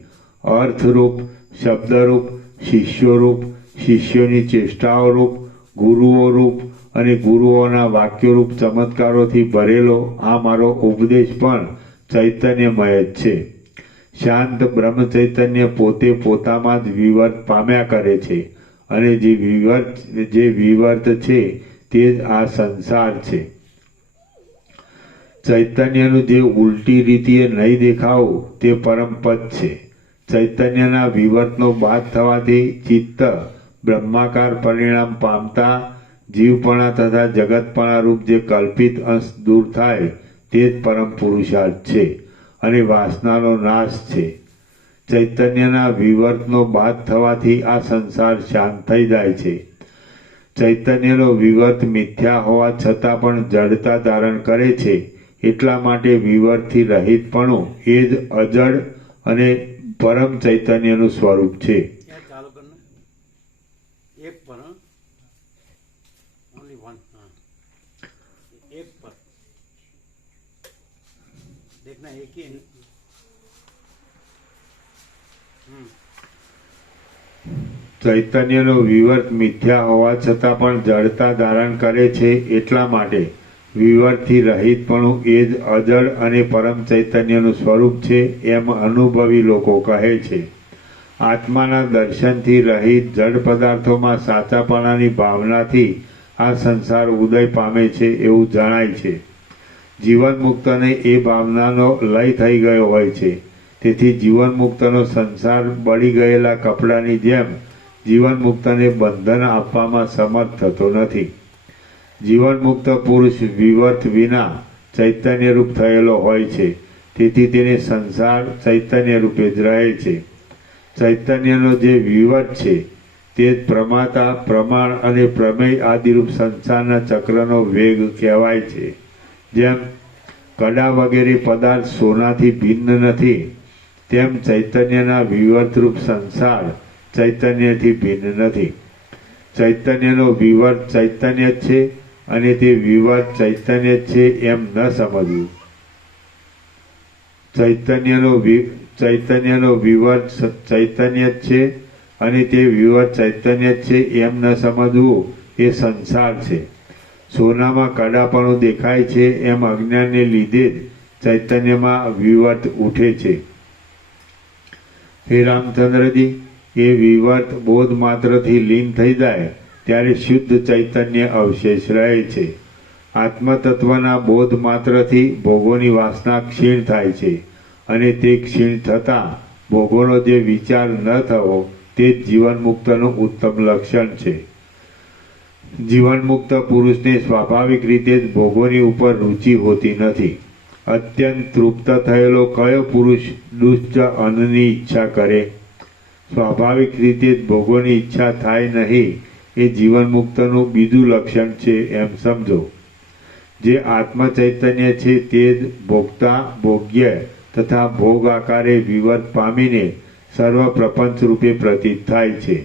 અર્થરૂપ, શબ્દરૂપ, શિષ્યોરૂપ, શિષ્યોની ચેષ્ટાઓ રૂપ, ગુરુઓ રૂપ અને ગુરુઓના વાક્યોરૂપ ચમત્કારોથી ભરેલો આ મારો ઉપદેશ પણ ચૈતન્યમય જ છે. શાંત બ્રહ્મ ચૈતન્ય પોતે પોતામાં જ વિવર્ત પામ્યા કરે છે અને જે વિવર્ત છે તે જ આ સંસાર છે. ચૈતન્યનું જે ઉલટી રીતિએ નહીં દેખાવું તે પરમપદ છે. ચૈતન્યના વિવર્તનો બાદ થવાથી ચિત્ત બ્રહ્માકાર પરિણામ પામતા જીવપણા તથા જગતપણા રૂપ જે કલ્પિત અંશ દૂર થાય તે જ પરમ પુરુષાર્થ છે અને વાસનાનો નાશ છે. ચૈતન્યના વિવર્તનો બાદ થવાથી આ સંસાર શાંત થઈ જાય છે. ચૈતન્યનો વિવર્ત મિથ્યા હોવા છતાં પણ જડતા ધારણ કરે છે. એટલા માટે વિવર્તથી રહિતપણું એ જ અજડ અને પરમ ચૈતન્યનું સ્વરૂપ છે. ચાલુ કરને એક પર ઓનલી વન એક પર देखना एक ही ચૈતન્યનો વિવર્ત મિથ્યા હોવા છતાં પણ જડતા ધારણ કરે છે. એટલા માટે વિવર્તથી રહિતપણું એ જ અજડ અને પરમ ચૈતન્યનું સ્વરૂપ છે એમ અનુભવી લોકો કહે છે. આત્માના દર્શનથી રહિત જડ પદાર્થોમાં સાચાપણાની ભાવનાથી આ સંસાર ઉદય પામે છે એવું જણાય છે. જીવન મુક્તને એ ભાવનાનો લય થઈ ગયો હોય છે. તેથી જીવન મુક્તનો સંસાર બળી ગયેલા કપડાની જેમ જીવન મુક્તને બંધન આપવામાં સમર્થ થતો નથી. જીવન મુક્ત પુરુષ વિવર્ત વિના ચૈતન્ય રૂપ થયેલો હોય છે. તેથી તેને સંસાર ચૈતન્ય રૂપે જ રહે છે. ચૈતન્યનો જે વિવર્ત છે તે જ પ્રમાતા, પ્રમાણ અને પ્રમેય આદિરૂપ સંસારના ચક્રનો વેગ કહેવાય છે. જેમ કડા વગેરે પદાર્થ સોનાથી ભિન્ન નથી તેમ ચૈતન્યના વિવર્તરૂપ સંસાર ચૈતન્યથી ભિન્ન નથી. ચૈતન્યનો વિવર્ત ચૈતન્ય જ છે અને તે વિવર્ત ચૈતન્ય જ છે એમ ન સમજવું. ચૈતન્યનો વિવર્ત ચૈતન્ય જ છે અને તે વિવર્ત ચૈતન્ય જ છે એમ ન સમજવું એ સંસાર છે. સોનામાં કડાપણું દેખાય છે એમ અજ્ઞાનને લીધે જ ચૈતન્યમાં વિવર્ત ઉઠે છે. હે રામચંદ્રજી, એ વિવર્ત બોધ માત્રથી લીન થઈ જાય ત્યારે શુદ્ધ ચૈતન્ય અવશેષ રહે છે. આત્મતત્વના બોધ માત્રથી ભોગોની વાસના ક્ષીણ થાય છે અને તે ક્ષીણ થતાં ભોગોનો જે વિચાર ન થવો તે જ જીવનમુક્તનું ઉત્તમ લક્ષણ છે. જીવનમુક્ત પુરુષને સ્વાભાવિક રીતે જ ભોગોની ઉપર રુચિ હોતી નથી. અત્યંત તૃપ્ત થયેલો કયો પુરુષ દુષ્ટ અન્નની ઈચ્છા કરે? સ્વાભાવિક રીતે જ ભોગોની ઈચ્છા થાય નહીં એ જીવનમુક્તનું બીજું લક્ષણ છે એમ સમજો. જે આત્મ ચૈતન્ય છે તે જ ભોગતા, ભોગ્ય તથા ભોગ આકારે વિવર્ત પામીને સર્વ પ્રપંચ રૂપે પ્રતીત થાય છે.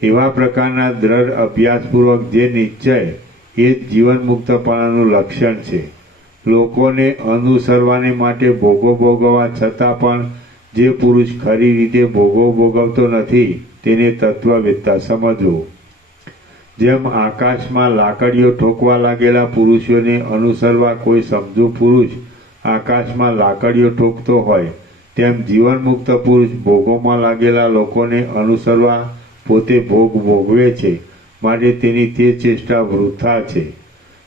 એવા પ્રકારના દ્રઢ અભ્યાસપૂર્વક જે નિશ્ચય એ જ જીવનમુક્તપણાનું લક્ષણ છે. લોકોને અનુસરવાને માટે ભોગો ભોગવવા છતાં પણ જે પુરુષ ખરી રીતે ભોગો ભોગવતો નથી તેને તત્વવેત્તા સમજવો. જેમ આકાશમાં લાકડીઓ ઠોકવા લાગેલા પુરુષોને અનુસરવા કોઈ સમજુ પુરુષ આકાશમાં લાકડીઓ ઠોકતો હોય તેમ જીવનમુક્ત પુરુષ ભોગોમાં લાગેલા લોકોને અનુસરવા પોતે ભોગ ભોગવે છે. માટે તેની તે ચેષ્ટા વૃથા છે.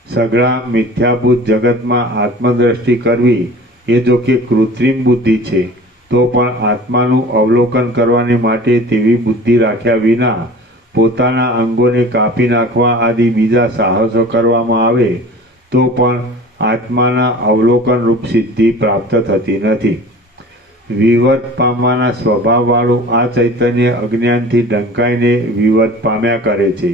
સઘળા મિથ્યાભૂત જગતમાં આત્મદ્રષ્ટિ કરવી એ જો કે કૃત્રિમ બુદ્ધિ છે, તો પણ આત્માનું અવલોકન કરવાને માટે તેવી બુદ્ધિ રાખ્યા વિના પોતાના અંગોને કાપી નાખવા આદિ બીજા સાહસો કરવામાં આવે તો પણ આત્માના અવલોકન રૂપ સિદ્ધિ પ્રાપ્ત થતી નથી. વિવર્ત પામવાના સ્વભાવવાળું આ ચૈતન્ય અજ્ઞાનથી ઢંકાઈને વિવર્ત પામ્યા કરે છે.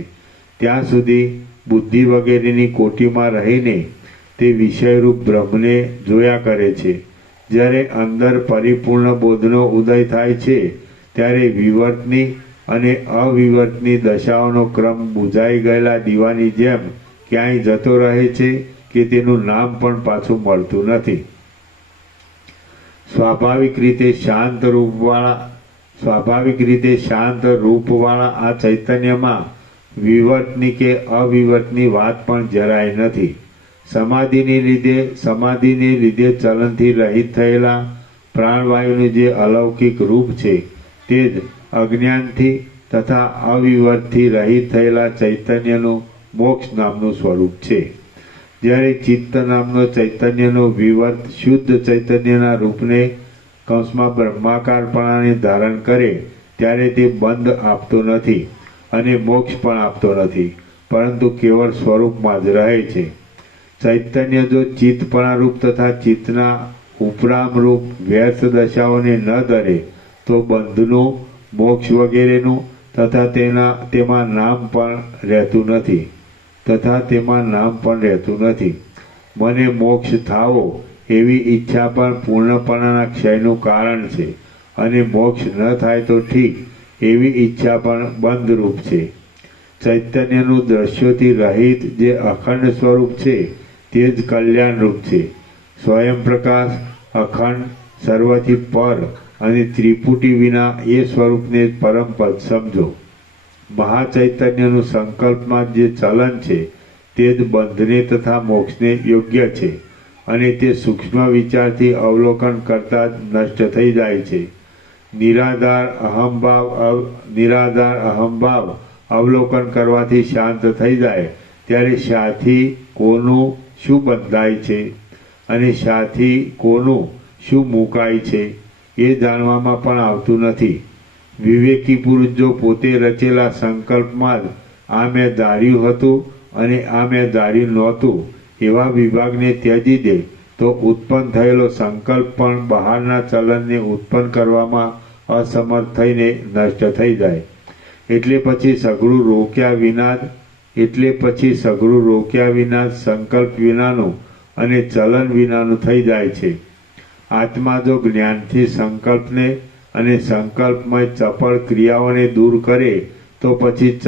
ત્યાં સુધી બુદ્ધિ વગેરેની કોટીમાં રહીને તે વિષયરૂપ બ્રહ્મને જોયા કરે છે. જ્યારે અંદર પરિપૂર્ણ બોધનો ઉદય થાય છે ત્યારે વિવર્તની અને અવિવર્તની દશાઓનો ક્રમ બુઝાઈ ગયેલા દીવાની જેમ ક્યાંય જતો રહે છે કે તેનું નામ પણ પાછું મળતું નથી. સ્વાભાવિક રીતે શાંત રૂપવાળા આ ચૈતન્યમાં વિવર્તની કે અવિવર્તની વાત પણ જરાય નથી. સમાધિને લીધે ચલનથી રહિત થયેલા પ્રાણવાયુનું જે અલૌકિક રૂપ છે તે જ અજ્ઞાનથી તથા અવિવર્તથી રહિત થયેલા ચૈતન્યનું મોક્ષ નામનું સ્વરૂપ છે. જ્યારે ચિત્ત નામનો ચૈતન્યનો વિવર્ત શુદ્ધ ચૈતન્યના રૂપને કૌંસમાં બ્રહ્માકારપણાને ધારણ કરે ત્યારે તે બંધ આપતો નથી અને મોક્ષ પણ આપતો નથી, પરંતુ કેવળ સ્વરૂપમાં જ રહે છે. ચૈતન્ય જો ચિત્તપણા રૂપ તથા ચિત્તના ઉપરામ રૂપ વ્યર્થ દશાઓને ન ધરે તો બંધનું, મોક્ષ વગેરેનું તથા તેમાં નામ પણ રહેતું નથી. મને મોક્ષ થાવો એવી ઈચ્છા પણ પૂર્ણપણાના ક્ષયનું કારણ છે, અને મોક્ષ ન થાય તો ઠીક એવી ઈચ્છા પણ બંધરૂપ છે. ચૈતન્યનું દ્રશ્યોથી રહિત જે અખંડ સ્વરૂપ છે તે જ કલ્યાણરૂપ છે. સ્વયં પ્રકાશ, અખંડ, સર્વથી પર અને ત્રિપુટી વિના એ સ્વરૂપને પરમપદ સમજો. મહાચૈતન્યનું સંકલ્પમાં જે ચલન છે તે જ બંધને તથા મોક્ષને યોગ્ય છે, અને તે સૂક્ષ્મ વિચારથી અવલોકન કરતા જ નષ્ટ થઈ જાય છે. નિરાધાર અહંભાવ અવલોકન કરવાથી શાંત થઈ જાય ત્યારે શાથી કોનું શું બંધાય છે અને શાથી કોનું શું મુકાય છે એ જાણવામાં પણ આવતું નથી. વિવેકી પુરુષ જો પોતે રચેલા સંકલ્પમાં જ આ મેં ધાર્યું હતું અને આ મેં ધાર્યું નહોતું એવા વિભાગને ત્યજી દે તો ઉત્પન્ન થયેલો સંકલ્પ પણ બહારના ચલનને ઉત્પન્ન કરવામાં અસમર્થ થઈને નષ્ટ થઈ જાય. એટલે પછી સઘળું રોક્યા વિના સંકલ્પ વિનાનું અને ચલન વિનાનું થઈ જાય છે. આત્મા જો જ્ઞાનથી સંકલ્પને અને સંકલ્પમય ચપળ ક્રિયાઓને દૂર કરે તો પછી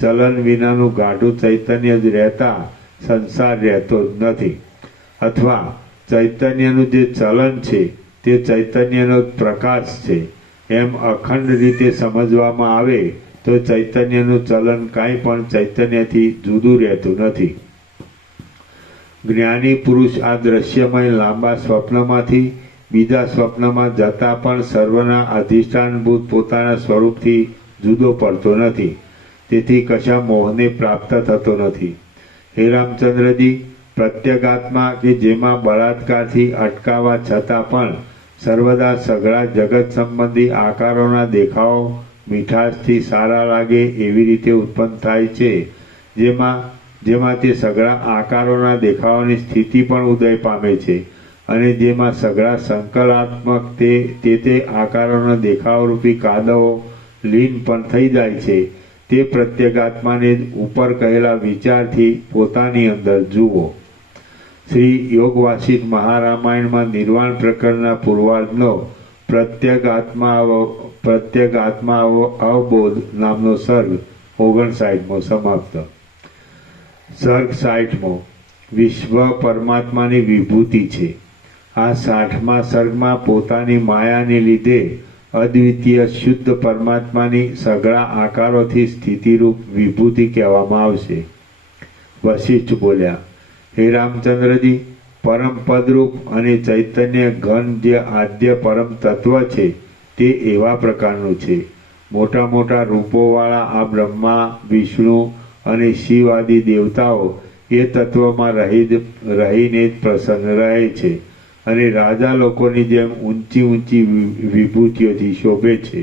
ચલન વિનાનું ગાઢું ચૈતન્ય જ રહેતા સંસાર રહેતો જ નથી. અથવા ચૈતન્યનું જે ચલન છે તે ચૈતન્યનો જ પ્રકાશ છે એમ અખંડ રીતે સમજવામાં આવે તો ચૈતન્યનું ચલન કાંઈ પણ ચૈતન્યથી જુદું રહેતું નથી. જ્ઞાની પુરુષ આ દ્રશ્યમય લાંબા સ્વપ્નમાંથી બીજા સ્વપ્નમાં જતા પણ સર્વના અધિષ્ઠાનભૂત પોતાના સ્વરૂપથી જુદો પડતો નથી. તેથી કશા મોહને પ્રાપ્ત થતો નથી. હે રામચંદ્રજી, પ્રત્યેગાત્મા કે જેમાં બળાત્કારથી અટકાવવા છતાં પણ સર્વદા સઘળા જગત સંબંધી આકારોના દેખાવો મીઠાશથી સારા લાગે એવી રીતે ઉત્પન્ન થાય છે, જેમાં તે સઘળા આકારોના દેખાવાની સ્થિતિ પણ ઉદય પામે છે, અને જેમાં સઘળા સંકલાત્મક તે આકારોના દેખાવરૂપી કાદવો લીન પણ થઈ જાય છે, તે પ્રત્યેગાત્માને જ ઉપર કહેલા વિચારથી પોતાની અંદર જુઓ. શ્રી યોગ વાસિષ્ઠ મહારામાયણમાં નિર્વાણ પ્રકરણના પૂર્વાર્ધનો પ્રત્યેગાત્મા અવબોધ નામનો સર્ગ 59મો સમાપ્ત. સર્ગ 60મો વિશ્વ પરમાત્માની વિભૂતિ છે. આ 60મા સર્ગમાં પોતાની માયાને લીધે અદ્વિતીય શુદ્ધ પરમાત્માની સઘળા આકારોથી સ્થિતિરૂપ વિભૂતિ કહેવામાં આવશે. વશિષ્ઠ બોલ્યા, હે રામચંદ્રજી, પરમ પદરૂપ અને ચૈતન્ય ઘન જે આદ્ય પરમ તત્વ છે તે એવા પ્રકારનું છે. મોટા મોટા રૂપોવાળા આ બ્રહ્મા, વિષ્ણુ અને શિવ આદિ દેવતાઓ એ તત્વમાં રહીને જ પ્રસન્ન રહે છે અને રાજા લોકોની જેમ ઊંચી ઊંચી વિભૂતિઓથી શોભે છે.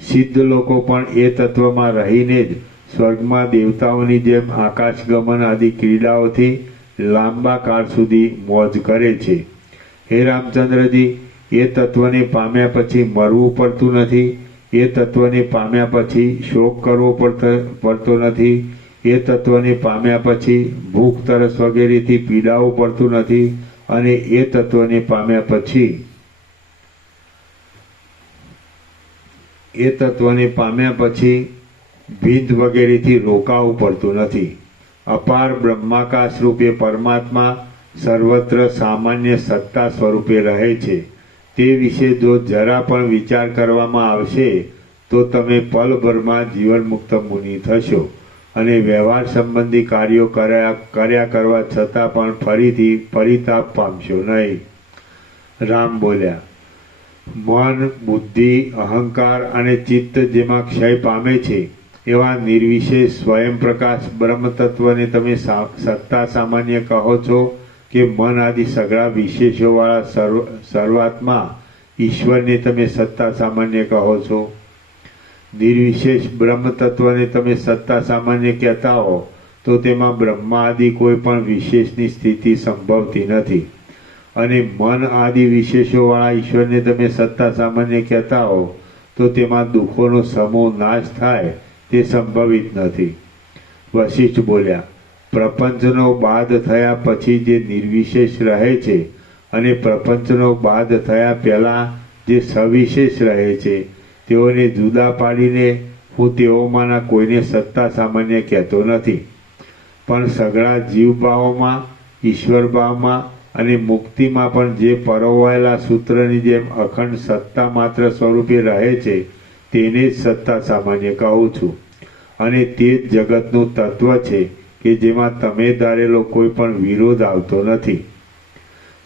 સિદ્ધ લોકો પણ એ તત્વમાં રહીને જ સ્વર્ગમાં દેવતાઓની જેમ આકાશગમન આદિ ક્રીડાઓથી લાંબા કાળ સુધી મોજ કરે છે. હે રામચંદ્રજી, એ તત્વને પામ્યા પછી મરવું પડતું નથી, એ તત્વને પામ્યા પછી શોક કરવો પડતો નથી, એ તત્વને પામ્યા પછી ભૂખ તરસ વગેરેથી પીડાવું પડતું નથી અને એ તત્વને પામ્યા પછી ભીંત વગેરેથી રોકાવું પડતું નથી. અપાર બ્રહ્માકાશ રૂપે પરમાત્મા સર્વત્ર સામાન્ય સત્તા સ્વરૂપે રહે છે. તે વિશે જો જરા પણ વિચાર કરવામાં આવશે તો તમે પલભરમાં જીવનમુક્ત મુનિ થશો અને વ્યવહાર સંબંધી કાર્યો કર્યા કરવા છતાં પણ ફરીથી પરિતાપ પામશો નહીં. રામ બોલ્યા, મન, બુદ્ધિ, અહંકાર અને ચિત્ત જેમાં ક્ષય પામે છે એવા નિર્વિશેષ સ્વયં પ્રકાશ બ્રહ્મ તત્વને તમે સત્તા સામાન્ય કહો છો કે મન આદિ સઘળા વિશેષોવાળા સર્વાત્મા ઈશ્વરને તમે સત્તા સામાન્ય કહો છો? નિર્વિશેષ બ્રહ્મ તત્વને તમે સત્તા સામાન્ય કહેતા હો તો તેમાં બ્રહ્મા આદિ કોઈ પણ વિશેષની સ્થિતિ સંભવતી નથી અને મન આદિ વિશેષોવાળા ઈશ્વરને તમે સત્તા સામાન્ય કહેતા હો તો તેમાં દુઃખોનો સમૂહ નાશ થાય તે સંભવિત નથી. વશિષ્ઠ બોલ્યા, પ્રપંચનો બાદ થયા પછી જે નિર્વિશેષ રહે છે અને પ્રપંચનો બાદ થયા પહેલાં જે સવિશેષ રહે છે તેઓને જુદા પાડીને હું તેઓમાંના કોઈને સત્તા સામાન્ય કહેતો નથી, પણ સઘળા જીવભાવોમાં, ઈશ્વરભાવમાં અને મુક્તિમાં પણ જે પરોવાયેલા સૂત્રની જેમ અખંડ સત્તા માત્ર સ્વરૂપે રહે છે તેને જ સત્તા સામાન્ય કહું છું અને તે જ જગતનું તત્વ છે કે જેમાં તમે ધારેલો કોઈ પણ વિરોધ આવતો નથી.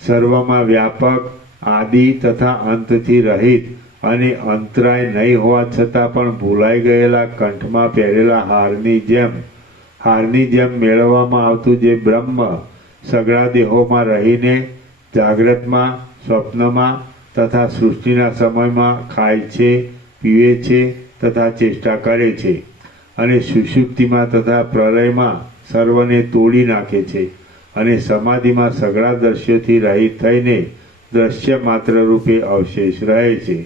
સર્વમાં વ્યાપક, આદિ તથા અંતથી રહિત અને અંતરાય નહીં હોવા છતાં પણ ભૂલાઈ ગયેલા કંઠમાં પહેરેલા હારની જેમ મેળવવામાં આવતું જે બ્રહ્મ સઘળા દેહોમાં રહીને જાગ્રતમાં, સ્વપ્નમાં તથા સૃષ્ટિના સમયમાં ખાય છે, પીવે છે તથા ચેષ્ટા કરે છે અને સુષુપ્તિમાં તથા પ્રલયમાં સર્વને તોડી નાખે છે અને સમાધિમાં સઘળા દ્રશ્યોથી રહિત થઈને દ્રશ્ય માત્ર રૂપે અવશેષ રહે છે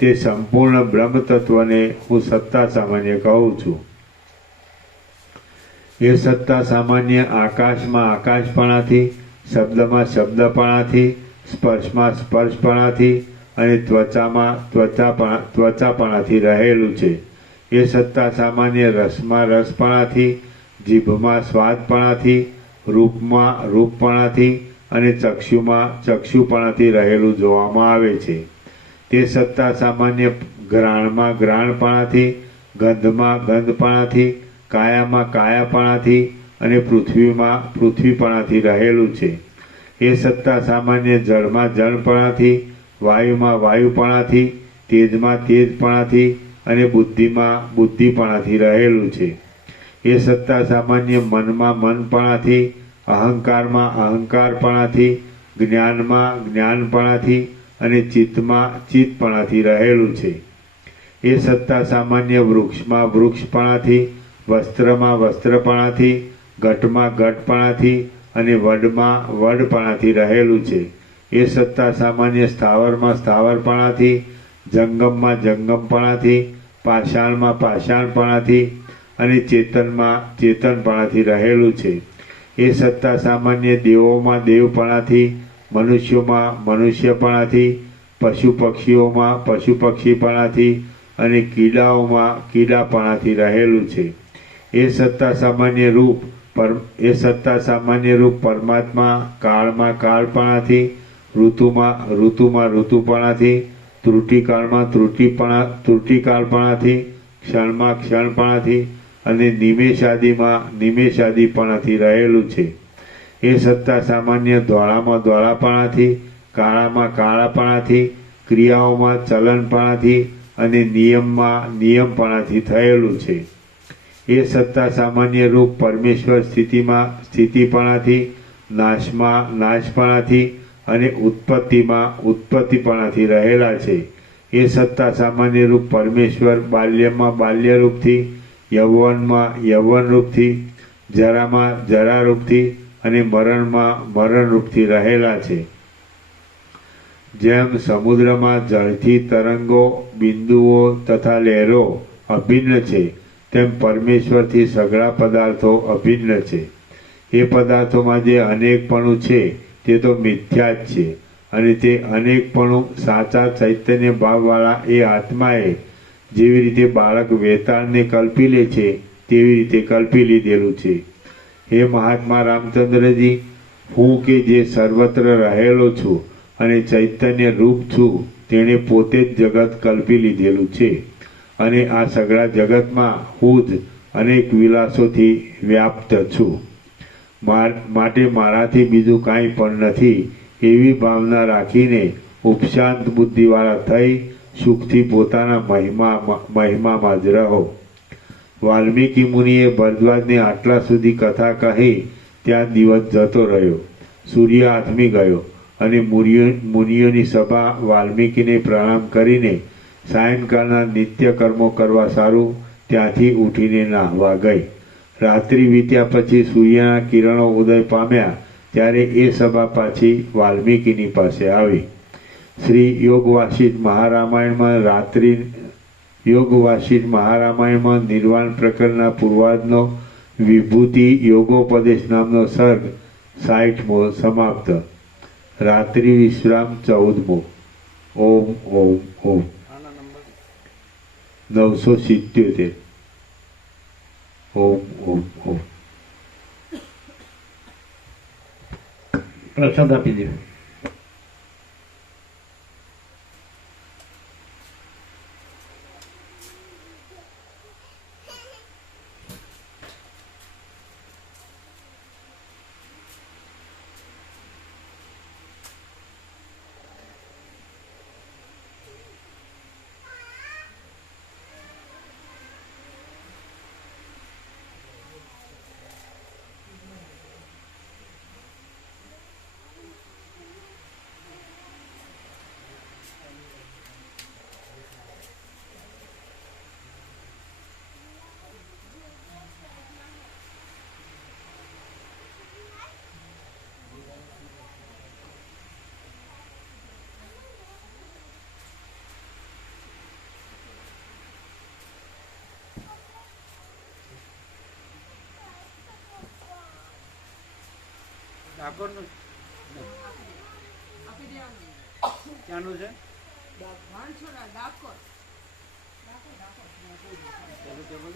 તે સંપૂર્ણ બ્રહ્મ તત્વને હું સત્તા સામાન્ય કહું છું. એ સત્તા સામાન્ય આકાશમાં આકાશપણાથી, શબ્દમાં શબ્દપણાથી, સ્પર્શમાં સ્પર્શપણાથી અને ત્વચામાં ત્વચાપણાથી રહેલું છે. એ સત્તા સામાન્ય રસમાં રસપણાથી, જીભમાં સ્વાદપણાથી, રૂપમાં રૂપપણાથી અને ચક્ષુમાં ચક્ષુપણાથી રહેલું જોવામાં આવે છે. તે સત્તા સામાન્ય ઘ્રાણમાં ઘ્રાણપણાથી, ગંધમાં ગંધપણાથી, કાયામાં કાયાપણાથી અને પૃથ્વીમાં પૃથ્વીપણાથી રહેલું છે. એ સત્તા સામાન્ય જળમાં જળપણાથી, વાયુમાં વાયુપણાથી, તેજમાં તેજપણાથી અને બુદ્ધિમાં બુદ્ધિપણાથી રહેલું છે. એ સત્તા સામાન્ય મનમાં મનપણાથી, અહંકારમાં અહંકારપણાથી, જ્ઞાનમાં જ્ઞાનપણાથી અને ચિત્તમાં ચિત્તપણાથી રહેલું છે. એ સત્તા સામાન્ય વૃક્ષમાં વૃક્ષપણાથી, વસ્ત્રમાં વસ્ત્રપણાથી, ઘટમાં ઘટપણાથી અને વડમાં વડપણાથી રહેલું છે. એ સત્તા સામાન્ય સ્થાવરમાં સ્થાવરપણાથી, જંગમમાં જંગમપણાથી, પાષાણમાં પાષાણપણાથી અને ચેતનમાં ચેતનપણાથી રહેલું છે. એ સત્તા સામાન્ય દેવોમાં દેવપણાથી, મનુષ્યોમાં મનુષ્યપણાથી, પશુ પક્ષીઓમાં પશુપક્ષીપણાથી અને કીડાઓમાં કીડાપણાથી રહેલું છે. એ સત્તા સામાન્ય રૂપ પરમાત્મા કાળમાં કાળપણાથી, ઋતુમાં ઋતુપણાથી, ત્રુટિકાળમાં ત્રુટિકાળપણાથી, ક્ષણમાં ક્ષણપણાથી અને નિમેષાદિપણાથી રહેલું છે. એ સત્તા સામાન્ય ધોળામાં ધોળાપણાથી, કાળામાં કાળાપણાથી, ક્રિયાઓમાં ચલનપણાથી અને નિયમમાં નિયમપણાથી થયેલું છે. એ સત્તા સામાન્ય રૂપ પરમેશ્વર સ્થિતિપણાથી, નાશમાં નાશપણાથી અને ઉત્પત્તિમાં ઉત્પત્તિપણાથી રહેલા છે. એ સત્તા સામાન્ય રૂપ પરમેશ્વર બાલ્યમાં બાલ્યરૂપથી, યૌવનમાં યૌવનરૂપથી, જરામાં જરારૂપથી અને મરણમાં મરણરૂપથી રહેલા છે. જેમ સમુદ્રમાં જળથી તરંગો, બિંદુઓ તથા લહેરો અભિન્ન છે, તેમ પરમેશ્વરથી સઘળા પદાર્થો અભિન્ન છે. એ પદાર્થોમાં જે અનેકપણું છે તે તો મિથ્યા જ છે, અને તે અનેકપણું સાચા ચૈતન્ય ભાવવાળા એ આત્માએ જેવી રીતે બાળક વેતાળને કલ્પી લે છે તેવી રીતે કલ્પી લીધેલું છે. હે મહાત્મા રામચંદ્રજી, હું કે જે સર્વત્ર રહેલો છું અને ચૈતન્ય રૂપ છું, તેણે પોતે જ જગત કલ્પી લીધેલું છે, અને આ સઘળા જગતમાં હું જ અનેક વિલાસોથી વ્યાપ્ત છું. માટે મારાથી બીજું કાંઈ પણ નથી એવી ભાવના રાખીને ઉપશાંત બુદ્ધિવાળા થઈ સુખથી પોતાના મહિમામાં જ રહો. વાલ્મીકી મુનિએ ભરદ્વાજને આટલા સુધી કથા કહી ત્યાં દિવસ જતો રહ્યો. સૂર્ય આથમી ગયો અને મુનિઓની સભા વાલ્મીકીને પ્રણામ કરીને સાયંકાળના નિત્ય કર્મો કરવા સારું ત્યાંથી ઉઠીને નાહવા ગઈ. રાત્રિ વીત્યા પછી સૂર્યના કિરણો ઉદય પામ્યા ત્યારે એ સભા પાછી વાલ્મીકીની પાસે આવી. શ્રી યોગવાસિષ્ઠ મહારામાયણમાં નિર્વાણ પ્રકરણના પૂર્વાર્ધનો વિભૂતિ યોગોપદેશ નામનો સર્ગ 60મો સમાપ્ત. રાત્રિ વિશ્રામ 14મો. ઓમ ઓમ ઓમ. આના નંબર 977. ઓમ ઓમ ઓમ. પ્રસાદ આપી દે. ડાકોરનું આપી દેવાનું. ક્યાંનું છે? વાણછોડા, ડાકોર. પેલું ટેબલ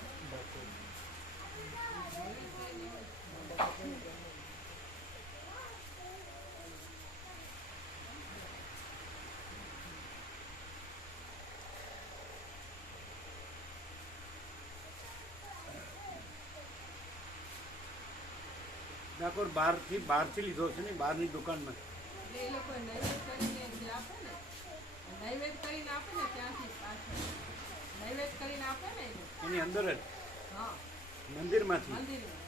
ડાકોર બહારથી લીધો છે ને, બહારની દુકાનમાં. એટલે એ લોકો નૈવેદ્ય કરીને જે આપે ને, નૈવેદ્ય કરીને આપે ને ત્યાંથી પાછળ નૈવેદ્ય કરીને આપે ને એ લોકો. એની અંદર જ હા, મંદિરમાંથી. મંદિરમાં.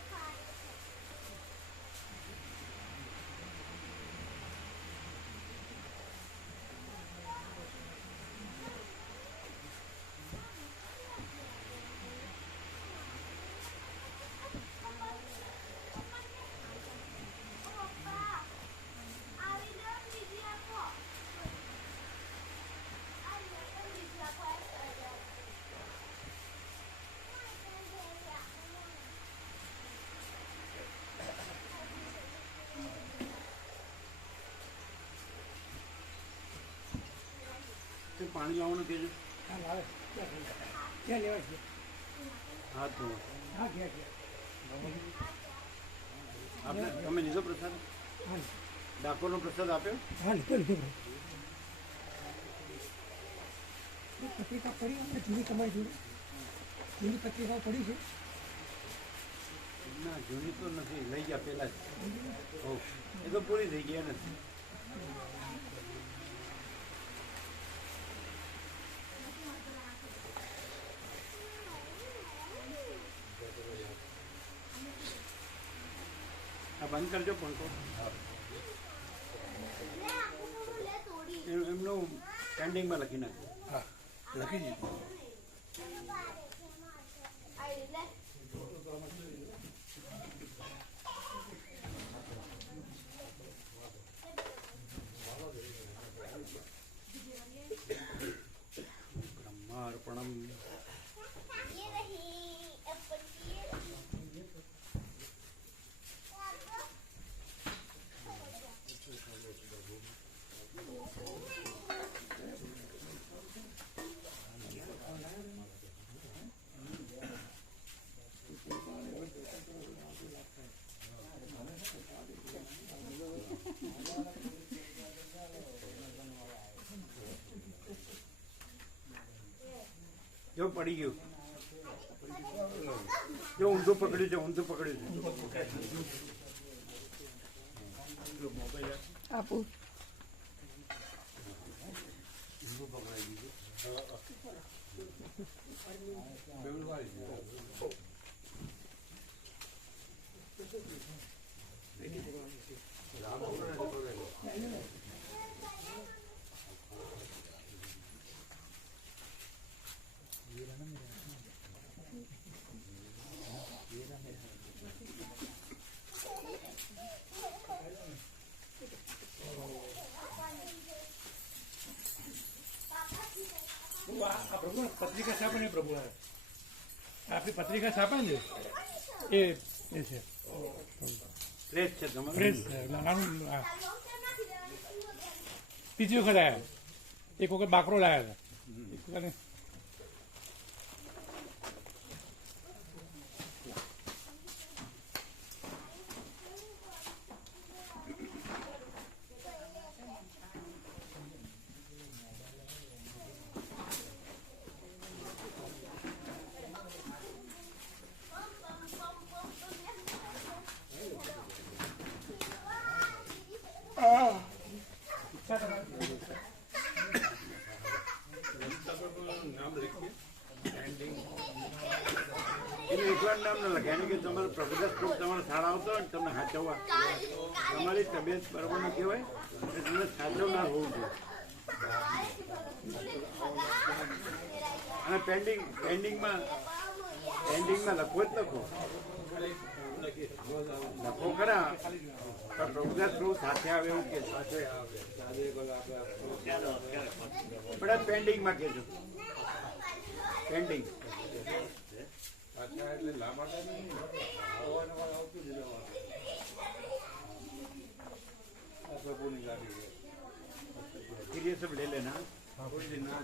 પાણી લાવવાનું કહેજો. ક્યાં લેવા છે? હા તો હા ક્યાં આપણે તમે લીધો પ્રસાદ? હા ડાકોરનો પ્રસાદ આપ્યો? હા લીધો લીધો. પત્રિકા પડી આપણે જૂની તમારી જોડે જૂની પત્રિકાઓ પડી છે? ના, જૂની તો નથી, લઈ ગયા પહેલાં જ. હો, એ તો પૂરી થઈ ગયા નથી. બંધ કરજો પંખો. એમનું પેન્ડિંગમાં લખી નાખજો. હા લખી દીધું. બ્રહ્માર્પણમ. જો પડી ગયું. જો ઊંધું પકડ્યું છે, ઊંધું પકડ્યું છે. જો મોબાઈલ આપું. ઊંધું પકડાઈ ગયું. આ પ્રભુ પત્રિકા છાપે ને પ્રભુ આપણી પત્રિકા છાપે ને એ છે પ્રેસ છે તમારે. પ્રેસ નાનું ત્રીજી વખત આવ્યા. એક વખત બાકરો લાવ્યા હતા. એનું એકવાર નામ ન લખે. એને કે તમારે પ્રભુદાસ ગ્રુપ તમારે શાળા આવતો હોય ને તમને સાચવવા, તમારી તબિયત બરાબર ન કહેવાય એટલે તમને સાચવનાર હોવું જોઈએ. અને પેન્ડિંગમાં લખો જ લખો. લખો ખરા પણ પ્રભુદાસ ગ્રુપ સાથે આવે એવું કે બધા પેન્ડિંગમાં કહેજો. પેન્ડિંગ ये सब ले लेना. थोड़ी देर ना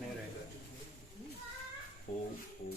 नहीं रहेगा. ओम ओम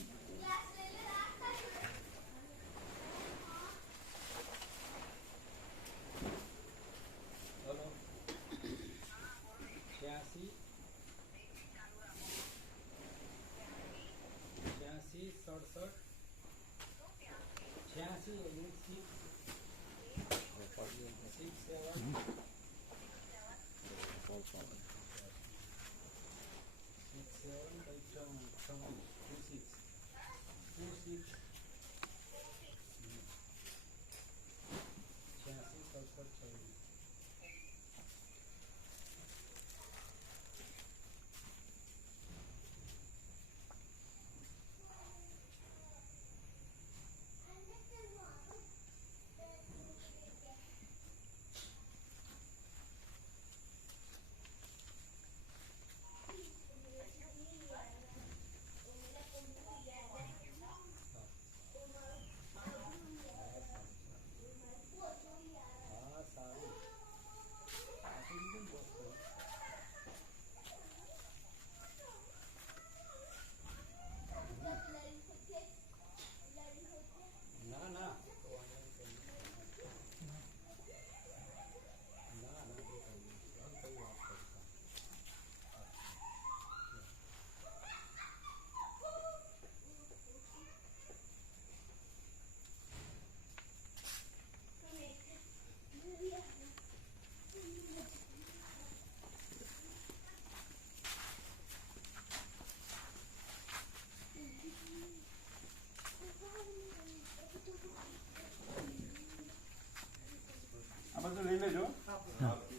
બધું લઈ લેજો આપો.